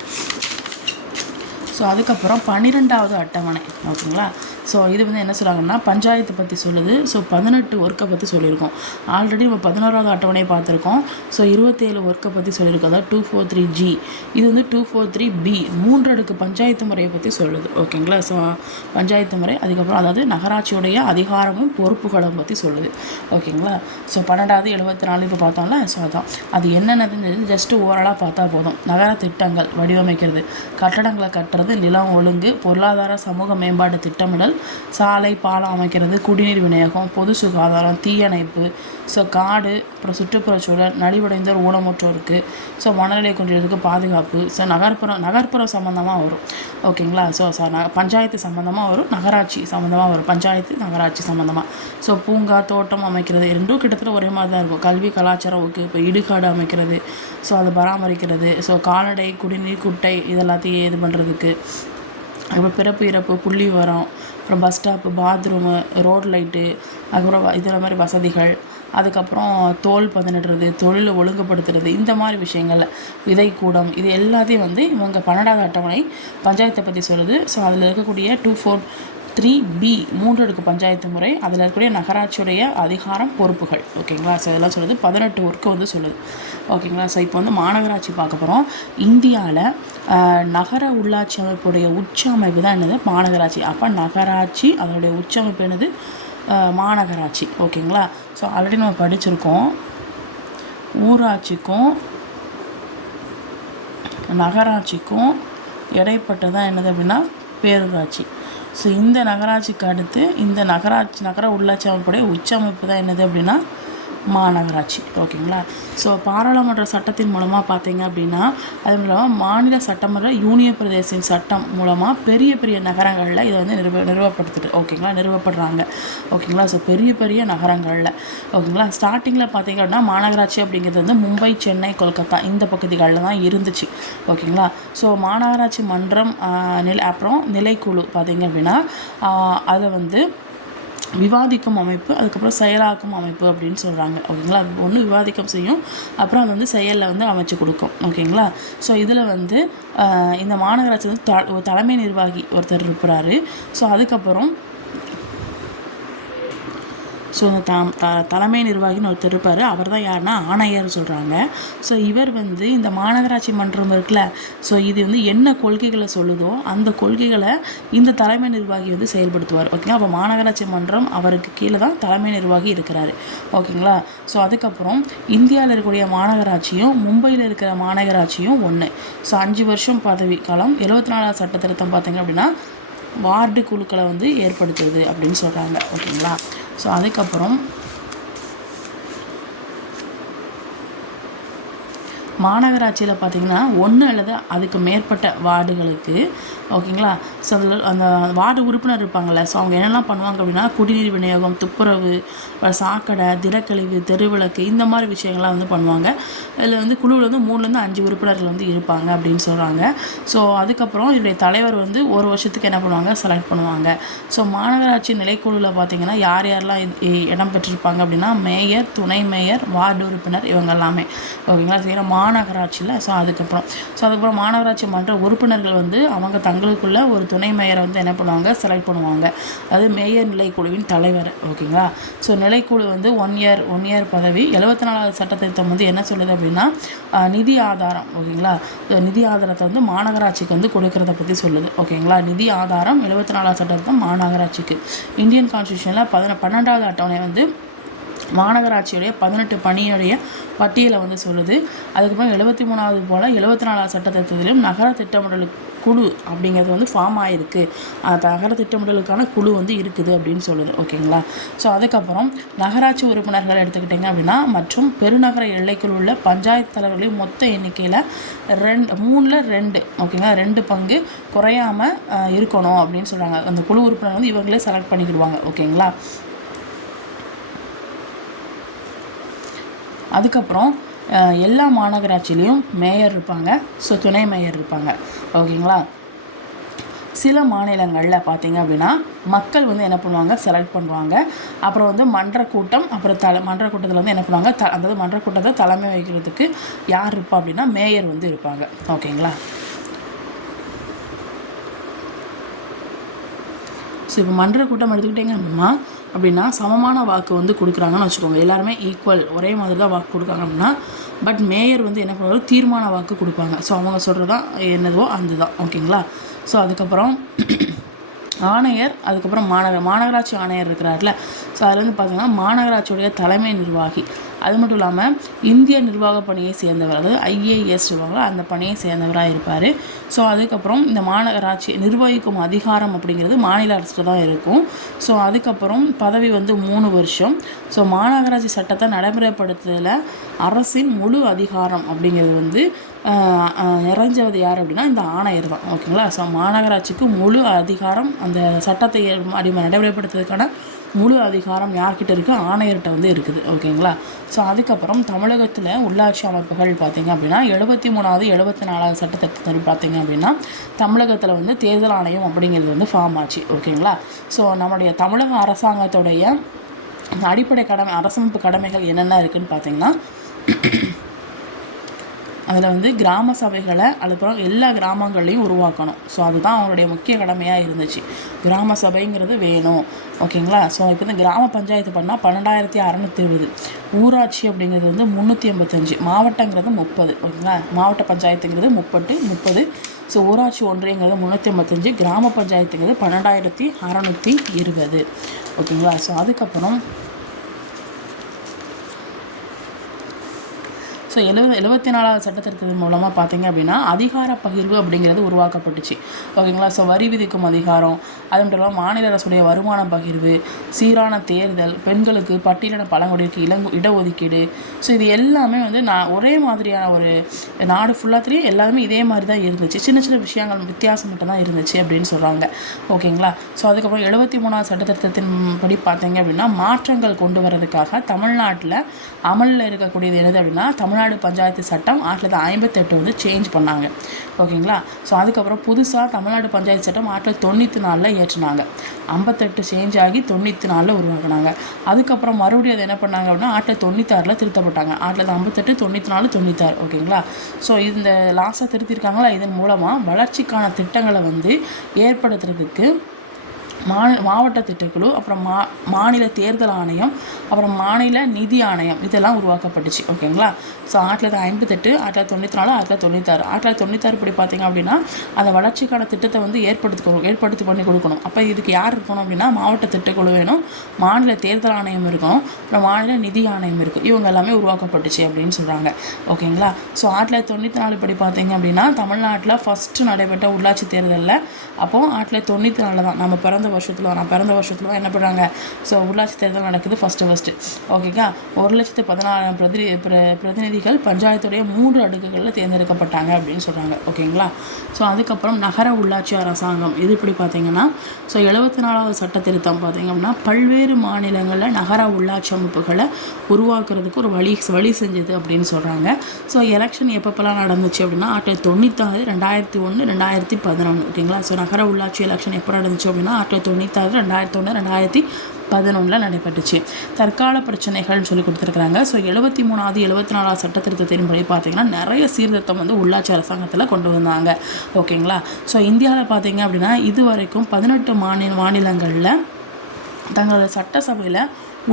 ஸோ அதுக்கப்புறம் 12வது அட்டவணை. ஓகேங்களா. ஸோ இது வந்து என்ன சொல்கிறாங்கன்னா பஞ்சாயத்து பற்றி சொல்லுது. ஸோ 18 ஒர்க்கை பற்றி சொல்லியிருக்கோம். ஆல்ரெடி நம்ம 11வது அட்டவணையை பார்த்துருக்கோம். ஸோ 27 ஒர்க்கை பற்றி சொல்லியிருக்கோம். அதாவது 243G, இது வந்து 243B 3 அடுக்கு பஞ்சாயத்து முறையை பற்றி சொல்லுது. ஓகேங்களா. ஸோ பஞ்சாயத்து முறை அதுக்கப்புறம் அதாவது நகராட்சியுடைய அதிகாரமும் பொறுப்புகளும் பற்றி சொல்லுது. ஓகேங்களா. ஸோ 12வது 74 இப்போ பார்த்தோம்ல. ஸோ அதான் அது என்னென்னது ஜஸ்ட்டு ஓவராலாக பார்த்தா போதும். நகர திட்டங்கள் வடிவமைக்கிறது, கட்டடங்களை கட்டுறது, நிலம் ஒழுங்கு, பொருளாதார சமூக மேம்பாட்டு திட்டமிடல், சாலை பாலம் அமைக்கிறது, குடிநீர் விநியோகம், பொது சுகாதாரம், தீயணைப்பு, ஸோ காடு, அப்புறம் சுற்றுப்புற சூழல், நலிவடைந்தோர் ஊனமுற்றோருக்கு, ஸோ மனநிலை கொண்டிருக்கு பாதுகாப்பு, ஸோ நகர்ப்புறம் சம்மந்தமாக வரும். ஓகேங்களா. ஸோ பஞ்சாயத்து சம்மந்தமாக வரும், நகராட்சி சம்மந்தமாக வரும். பஞ்சாயத்து நகராட்சி சம்மந்தமாக ஸோ பூங்கா தோட்டம் அமைக்கிறது ரெண்டும் கிட்டத்தட்ட ஒரே மாதிரி தான் இருக்கும். கல்வி கலாச்சாரம் ஓகே. இப்போ இடுகாடு அமைக்கிறது, ஸோ அதை பராமரிக்கிறது, ஸோ கால்நடை குடிநீர் குட்டை இதெல்லாத்தையும் இது பண்ணுறதுக்கு, அப்புறம் பிறப்பு இறப்பு புள்ளி வரம், அப்புறம் bus stop bathroom road light, அதுக்கப்புறம் இதில் மாதிரி வசதிகள், அதுக்கப்புறம் தோல் பதனிடுறது, தொழிலை ஒழுங்குபடுத்துறது, இந்த மாதிரி விஷயங்கள் விதைக்கூடம், இது எல்லாத்தையும் வந்து இவங்க 12வது அட்டவணை பஞ்சாயத்தை பற்றி சொல்லுது. ஸோ அதில் இருக்கக்கூடிய 243B 3 அடுக்கு பஞ்சாயத்து முறை, அதில் இருக்கக்கூடிய நகராட்சியுடைய அதிகாரம் பொறுப்புகள். ஓகேங்களா. ஸோ இதெல்லாம் சொல்லுது. 18 ஒர்க்கு வந்து சொல்லுது. ஓகேங்களா. ஸோ இப்போ வந்து மாநகராட்சி பார்க்க போகிறோம். இந்தியாவில் நகர உள்ளாட்சி அமைப்புடைய உச்ச அமைப்பு தான் என்னது மாநகராட்சி. அப்போ நகராட்சி அதனுடைய உச்ச அமைப்பு என்னது மாநகராட்சி. ஓகேங்களா. ஸோ ஆல்ரெடி நம்ம படிச்சிருக்கோம். ஊராட்சிக்கும் நகராட்சிக்கும் இடைப்பட்டு தான் என்னது அப்படின்னா பேரூராட்சி. ஸோ இந்த நகராட்சிக்கு அடுத்து இந்த நகர உள்ளாட்சி அமைப்புடைய உச்ச அமைப்பு தான் என்னது அப்படின்னா மாநகராட்சி. ஓகேங்களா. ஸோ பாராளுமன்ற சட்டத்தின் மூலமாக பார்த்தீங்க அப்படின்னா அது மூலமாக மாநில சட்டமன்ற யூனியன் பிரதேச சட்டம் மூலமாக பெரிய பெரிய நகரங்களில் இதை வந்து நிறுவப்படுத்துது. ஓகேங்களா. நிறுவப்படுறாங்க. ஓகேங்களா. ஸோ பெரிய பெரிய நகரங்களில். ஓகேங்களா. ஸ்டார்டிங்கில் பார்த்தீங்க அப்படின்னா மாநகராட்சி அப்படிங்கிறது வந்து மும்பை, சென்னை, கொல்கத்தா இந்த பகுதிகளில் தான் இருந்துச்சு. ஓகேங்களா. ஸோ மாநகராட்சி மன்றம் அப்புறம் நிலைக்குழு பார்த்தீங்க அப்படின்னா அதை வந்து விவாதிக்கும் அமைப்பு, அதுக்கப்புறம் செயலாக்கும் அமைப்பு அப்படின்னு சொல்கிறாங்க. ஓகேங்களா. அது ஒன்று விவாதிக்கம் செய்யும், அப்புறம் அது வந்து செயலில் வந்து அமைச்சு கொடுக்கும். ஓகேங்களா. ஸோ இதில் வந்து இந்த மாநகராட்சி வந்து தலைமை நிர்வாகி ஒருத்தர் இருக்கிறாரு. ஸோ அதுக்கப்புறம் ஸோ தலைமை நிர்வாகின்னு ஒருத்தர் இருப்பார். அவர் தான் யாருன்னா ஆணையர் சொல்கிறாங்க. ஸோ இவர் வந்து இந்த மாநகராட்சி மன்றம் இருக்குல்ல, ஸோ இது வந்து என்ன கொள்கைகளை சொல்லுதோ அந்த கொள்கைகளை இந்த தலைமை நிர்வாகி வந்து செயல்படுத்துவார். ஓகேங்களா. அப்போ மாநகராட்சி மன்றம் அவருக்கு கீழே தான் தலைமை நிர்வாகி இருக்கிறாரு. ஓகேங்களா. ஸோ அதுக்கப்புறம் இந்தியாவில் இருக்கக்கூடிய மாநகராட்சியும் மும்பையில் இருக்கிற மாநகராட்சியும் ஒன்று. ஸோ 5 வருஷம் பதவி காலம். 74வது சட்ட திருத்தம் பார்த்தீங்க அப்படின்னா வார்டு குழுக்களை வந்து ஏற்படுத்துது அப்படின்னு சொல்கிறாங்க. ஓகேங்களா. ஸோ அதுக்கப்புறம் மாநகராட்சியில் பார்த்திங்கன்னா 1 அல்லது அதுக்கு மேற்பட்ட வார்டுகளுக்கு ஓகேங்களா. ஸோ அதில் அந்த வார்டு உறுப்பினர் இருப்பாங்கள்ல, ஸோ அவங்க என்னெல்லாம் பண்ணுவாங்க அப்படின்னா குடிநீர் விநியோகம், துப்புரவு, சாக்கடை, திடக்கழிவு, தெருவிளக்கு இந்த மாதிரி விஷயங்கள்லாம் வந்து பண்ணுவாங்க. இதில் வந்து குழுவில் வந்து 3லேருந்து 5 உறுப்பினர்கள் வந்து இருப்பாங்க அப்படின்னு சொல்கிறாங்க. ஸோ அதுக்கப்புறம் இதனுடைய தலைவர் வந்து 1 வருஷத்துக்கு என்ன பண்ணுவாங்க செலக்ட் பண்ணுவாங்க. ஸோ மாநகராட்சி நிலைக்குழுவில் பார்த்திங்கன்னா யாரெல்லாம் இடம் பெற்றிருப்பாங்க அப்படின்னா மேயர், துணை மேயர், வார்டு உறுப்பினர் இவங்க எல்லாமே. ஓகேங்களா. சரி மாநகராட்சியில். ஸோ அதுக்கப்புறம் மாநகராட்சி மன்ற உறுப்பினர்கள் வந்து அவங்க தங்களுக்குள்ள ஒரு துணை மேயரை வந்து என்ன பண்ணுவாங்க, செலக்ட் பண்ணுவாங்க. அது மேயர் நிலைக்குழுவின் தலைவர். ஓகேங்களா. ஸோ நிலைக்குழு வந்து ஒன் இயர் பதவி. 74வது சட்டத்திட்டம் வந்து என்ன சொல்லுது அப்படின்னா நிதி ஆதாரம். ஓகேங்களா. நிதி ஆதாரத்தை வந்து மாநகராட்சிக்கு வந்து கொடுக்கறத பற்றி சொல்லுது. ஓகேங்களா. நிதி ஆதாரம் 74வது சட்டத்திட்டம் மாநகராட்சிக்கு. இந்தியன் கான்ஸ்டியூஷனில் 12வது அட்டவணை வந்து மாநகராட்சியுடைய 18 பணியுடைய பட்டியலை வந்து சொல்லுது. அதுக்கப்புறம் 73வது போல் 74வது சட்டத்திட்டத்திலும் நகர திட்டமிடல் குழு அப்படிங்கிறது வந்து ஃபார்ம் ஆகிருக்கு. நகர திட்டமிடலுக்கான குழு வந்து இருக்குது அப்படின்னு சொல்லுது. ஓகேங்களா. ஸோ அதுக்கப்புறம் நகராட்சி உறுப்பினர்கள் எடுத்துக்கிட்டிங்க அப்படின்னா மற்றும் பெருநகர எல்லைக்குள் உள்ள பஞ்சாயத்து தலைவர்களின் மொத்த எண்ணிக்கையில் 3/2 ஓகேங்களா 2 பங்கு குறையாமல் இருக்கணும் அப்படின்னு சொல்கிறாங்க. அந்த குழு உறுப்பினர் வந்து இவங்களே செலக்ட் பண்ணிக்கிடுவாங்க. ஓகேங்களா. அதுக்கப்புறம் எல்லா மாநகராட்சியிலையும் மேயர் இருப்பாங்க. ஸோ துணை மேயர் இருப்பாங்க. ஓகேங்களா. சில மாநிலங்களில் பார்த்தீங்க அப்படின்னா மக்கள் வந்து என்ன பண்ணுவாங்க, செலக்ட் பண்ணுவாங்க. அப்புறம் வந்து மன்ற கூட்டம், அப்புறம் மன்ற கூட்டத்தில் வந்து என்ன பண்ணுவாங்க, அதாவது மன்ற கூட்டத்தை தலைமை வைக்கிறதுக்கு யார் இருப்பா அப்படின்னா மேயர் வந்து இருப்பாங்க. ஓகேங்களா. ஸோ இப்போ மன்ற கூட்டம் எடுத்துக்கிட்டிங்க அப்படின்னா சமமான வாக்கு வந்து கொடுக்குறாங்கன்னு வச்சுக்கோங்க. எல்லாருமே ஈக்குவல் ஒரே மாதிரி தான் வாக்கு கொடுக்குறாங்க அப்படின்னா, பட் மேயர் வந்து என்ன பண்ணுவாங்க, தீர்மான வாக்கு கொடுப்பாங்க. ஸோ அவங்க சொல்கிறது தான் என்னதோ அதுதான். ஓகேங்களா. ஸோ அதுக்கப்புறம் ஆணையர், அதுக்கப்புறம் மாநகராட்சி ஆணையர் இருக்கிறார்ல. ஸோ அதில் வந்து பார்த்தீங்கன்னா மாநகராட்சியுடைய தலைமை நிர்வாகி. அது மட்டும் இல்லாமல் இந்திய நிர்வாக பணியை சேர்ந்தவர், அதாவது ஐஏஎஸ் சொல்லுவாங்க, அந்த பணியை சேர்ந்தவராக இருப்பார். ஸோ அதுக்கப்புறம் இந்த மாநகராட்சி நிர்வகிக்கும் அதிகாரம் அப்படிங்கிறது மாநில அரசில் தான் இருக்கும். ஸோ அதுக்கப்புறம் பதவி வந்து 3 வருஷம். ஸோ மாநகராட்சி சட்டத்தை நடைமுறைப்படுத்துதல அரசின் முழு அதிகாரம் அப்படிங்கிறது வந்து நிறைஞ்சது யார் அப்படின்னா இந்த ஆணையர் தான். ஓகேங்களா. ஸோ மாநகராட்சிக்கு முழு அதிகாரம், அந்த சட்டத்தை நடைமுறைப்படுத்துறதுக்கான முழு அதிகாரம் யார்கிட்ட இருக்குது, ஆணையர்கிட்ட வந்து இருக்குது. ஓகேங்களா. ஸோ அதுக்கப்புறம் தமிழகத்தில் உள்ளாட்சி அமைப்புகள் பார்த்திங்க அப்படின்னா 73வது 74வது சட்டத்திட்டத்தில் பார்த்திங்க அப்படின்னா தமிழகத்தில் வந்து தேர்தல் ஆணையம் அப்படிங்கிறது வந்து ஃபார்ம் ஆச்சு. ஓகேங்களா. ஸோ நம்மளுடைய தமிழக அரசாங்கத்துடைய அடிப்படை அரசமைப்பு கடமைகள் என்னென்ன இருக்குதுன்னு பார்த்திங்கன்னா அதில் வந்து கிராம சபைகளை அதுக்கப்புறம் எல்லா கிராமங்கள்லையும் உருவாக்கணும். ஸோ அதுதான் அவங்களுடைய முக்கிய கடமையாக இருந்துச்சு. கிராம சபைங்கிறது வேணும். ஓகேங்களா. ஸோ இப்போ வந்து கிராம பஞ்சாயத்து பண்ணால் 12,620, ஊராட்சி அப்படிங்கிறது வந்து 385, மாவட்டங்கிறது 30. ஓகேங்களா. மாவட்ட பஞ்சாயத்துங்கிறது 30. ஸோ ஊராட்சி ஒன்றியங்கிறது 385, கிராம பஞ்சாயத்துங்கிறது 12,620. ஓகேங்களா. ஸோ அதுக்கப்புறம் ஸோ 74வது சட்டத்திட்டத்தின் மூலமாக பார்த்தீங்க அப்படின்னா அதிகார பகிர்வு அப்படிங்கிறது உருவாக்கப்பட்டுச்சு. ஓகேங்களா. ஸோ வரி விதிக்கும் அதிகாரம், அது மட்டும் இல்லாமல் மாநில அரசுடைய வருமான பகிர்வு, சீரான தேர்தல், பெண்களுக்கு பட்டியலின பழங்குடியிற்கு இடஒதுக்கீடு. ஸோ இது எல்லாமே வந்து ஒரே மாதிரியான ஒரு நாடு ஃபுல்லாத்துலேயும் எல்லாருமே இதே மாதிரி தான் இருந்துச்சு. சின்ன சின்ன விஷயங்கள் வித்தியாசம் மட்டும் தான் இருந்துச்சு அப்படின்னு சொல்கிறாங்க. ஓகேங்களா. ஸோ அதுக்கப்புறம் 73வது சட்டத்திட்டத்தின் படி பார்த்தீங்க அப்படின்னா மாற்றங்கள் கொண்டு வரதுக்காக தமிழ்நாட்டில் அமலில் இருக்கக்கூடியது என்னது அப்படின்னா தமிழ்நாடு பஞ்சாயத்து சட்டம் 1958 வந்து சேஞ்ச் பண்ணாங்க. ஓகேங்களா. ஸோ அதுக்கப்புறம் புதுசாக தமிழ்நாடு பஞ்சாயத்து சட்டம் 1994 ஏற்றினாங்க. 58 சேஞ்ச் ஆகி 94 உருவாக்குனாங்க. அதுக்கப்புறம் மறுபடியும் அதை என்ன பண்ணாங்க அப்படின்னா 1996 திருத்தப்பட்டாங்க. 1958, 94, 96. ஓகேங்களா. ஸோ இந்த லாஸ்ட்டாக திருத்திருக்காங்களா, இதன் மூலமாக வளர்ச்சிக்கான திட்டங்களை வந்து ஏற்படுத்துறதுக்கு மாவட்ட திட்டக்குழு, அப்புறம் மாநில தேர்தல் ஆணையம், அப்புறம் மாநில நிதி ஆணையம் இதெல்லாம் உருவாக்கப்பட்டுச்சு. ஓகேங்களா. ஸோ 1958, 1994, 1996. 1996 இப்படி பார்த்தீங்க அப்படின்னா அந்த வளர்ச்சிக்கான திட்டத்தை வந்து ஏற்படுத்தி பண்ணி கொடுக்கணும். அப்போ இதுக்கு யார் இருக்கணும் அப்படின்னா மாவட்ட திட்டக்குழு வேணும், மாநில தேர்தல் ஆணையம் இருக்கணும், அப்புறம் மாநில நிதி ஆணையம் இருக்கும். இவங்க எல்லாமே உருவாக்கப்பட்டுச்சு அப்படின்னு சொல்கிறாங்க. ஓகேங்களா. ஸோ 1994 இப்படி பார்த்தீங்க அப்படின்னா தமிழ்நாட்டில் ஃபஸ்ட்டு நடைபெற்ற உள்ளாட்சி தேர்தலில் அப்போது 1994 தான் நான் பிறந்த வருஷத்தில் தான் என்ன பண்ணுறாங்க, ஸோ உள்ளாட்சி தேர்தல் நடக்குது ஃபஸ்ட்டு. ஓகேங்களா. 1,14,000 பிரதிநிதிகள் பஞ்சாயத்துடைய 3 அடுக்குகளில் தேர்ந்தெடுக்கப்பட்டாங்க அப்படின்னு சொல்கிறாங்க. ஓகேங்களா. ஸோ அதுக்கப்புறம் நகர உள்ளாட்சி அரசாங்கம் இது இப்படி பார்த்தீங்கன்னா ஸோ 74வது சட்ட திருத்தம் பார்த்தீங்க அப்படின்னா பல்வேறு மாநிலங்களில் நகர உள்ளாட்சி அமைப்புகளை உருவாக்குறதுக்கு ஒரு வழி செஞ்சது அப்படின்னு சொல்கிறாங்க. ஸோ எலெக்ஷன் எப்பப்பெல்லாம் நடந்துச்சு அப்படின்னா 1996, 2001, 2011. ஓகேங்களா. ஸோ நகர உள்ளாட்சி எலெக்ஷன் எப்போ நடந்துச்சு அப்படின்னா 1996, 2001, 11 நடைபெற்றுச்சு. தற்கால பிரச்சனைகள்னு சொல்லி கொடுத்துருக்குறாங்க. ஸோ 73வது 74வது சட்ட திருத்தத்தின்படி பார்த்தீங்கன்னா நிறைய சீர்திருத்தம் வந்து உள்ளாட்சி அரசாங்கத்தில் கொண்டு வந்தாங்க. ஓகேங்களா. ஸோ இந்தியாவில் பார்த்தீங்க அப்படின்னா இது வரைக்கும் 18 மாநிலங்களில் தங்களோட சட்டசபையில்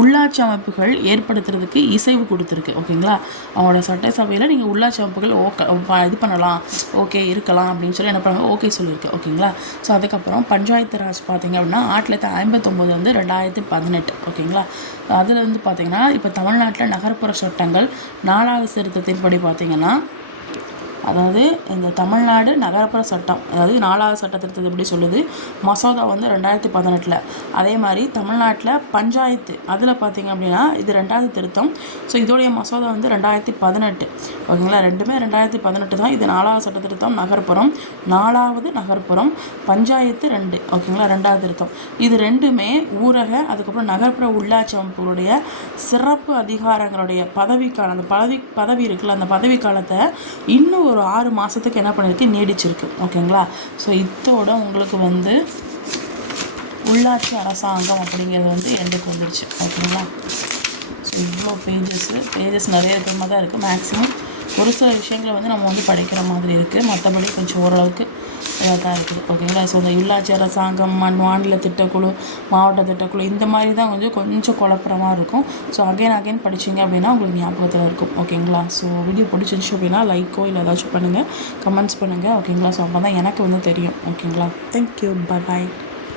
உள்ளாட்சி அமைப்புகள் ஏற்படுத்துறதுக்கு இசைவு கொடுத்துருக்கு. ஓகேங்களா. அவங்களோட சட்டசபையில் நீங்கள் உள்ளாட்சி அமைப்புகள் இது பண்ணலாம், ஓகே இருக்கலாம் அப்படின்னு சொல்லி என்ன பண்ணுறாங்க, ஓகே சொல்லியிருக்கு. ஓகேங்களா. ஸோ அதுக்கப்புறம் பஞ்சாயத்து ராஜ் பார்த்தீங்க அப்படின்னா 1959 வந்து 2018. ஓகேங்களா. அதில் வந்து பார்த்தீங்கன்னா இப்போ தமிழ்நாட்டில் நகர்ப்புற சட்டங்கள் 4வது திருத்தத்தின்படி பார்த்தீங்கன்னா, அதாவது இந்த தமிழ்நாடு நகர்ப்புற சட்டம், அதாவது 4வது சட்ட திருத்தத்தை எப்படி சொல்லுது, மசோதா வந்து 2018. அதே மாதிரி தமிழ்நாட்டில் பஞ்சாயத்து அதில் பார்த்திங்க அப்படின்னா இது 2வது திருத்தம். ஸோ இதோடைய மசோதா வந்து 2018. ஓகேங்களா. ரெண்டுமே 2018 தான். இது 4வது சட்ட திருத்தம் நகர்ப்புறம், 4வது நகர்ப்புறம், பஞ்சாயத்து 2. ஓகேங்களா. 2வது திருத்தம். இது ரெண்டுமே ஊரக அதுக்கப்புறம் நகர்ப்புற உள்ளாட்சி அமைப்புகளுடைய சிறப்பு அதிகாரங்களுடைய பதவிக்கான அந்த பதவி இருக்குல்ல, அந்த பதவி காலத்தை இன்னும் ஒரு 6 மாதத்துக்கு என்ன பண்ணியிருக்கு, நீடிச்சிருக்கு. ஓகேங்களா. ஸோ இதோட உங்களுக்கு வந்து உள்ளாட்சி அரசாங்கம் அப்படிங்கிறது வந்து எண்டுக்கு வந்துருச்சு. ஓகேங்களா. ஸோ இவ்வளோ பேஜஸ் நிறைய இருக்கிற மாதிரி தான் இருக்குது. மேக்ஸிமம் ஒரு சில விஷயங்களை வந்து நம்ம வந்து படிக்கிற மாதிரி இருக்குது, மற்றபடி கொஞ்சம் ஓரளவுக்கு இதாக தான் இருக்குது. ஓகேங்களா. ஸோ இந்த உள்ளாட்சி அரசாங்கம், மாநில திட்டக்குழு, மாவட்ட திட்டக்குழு இந்த மாதிரி தான் கொஞ்சம் குழப்பமாக இருக்கும். ஸோ அகைன் படிச்சிங்க அப்படின்னா உங்களுக்கு ஞாபகத்தில் இருக்கும். ஓகேங்களா. ஸோ வீடியோ பிடிச்சிருந்துச்சு அப்படின்னா லைக்கோ இல்லை ஏதாச்சும் பண்ணுங்கள், கமெண்ட்ஸ் பண்ணுங்கள். ஓகேங்களா. ஸோ அப்போ தான் எனக்கு வந்து தெரியும். ஓகேங்களா. தேங்க்யூ. பாய்.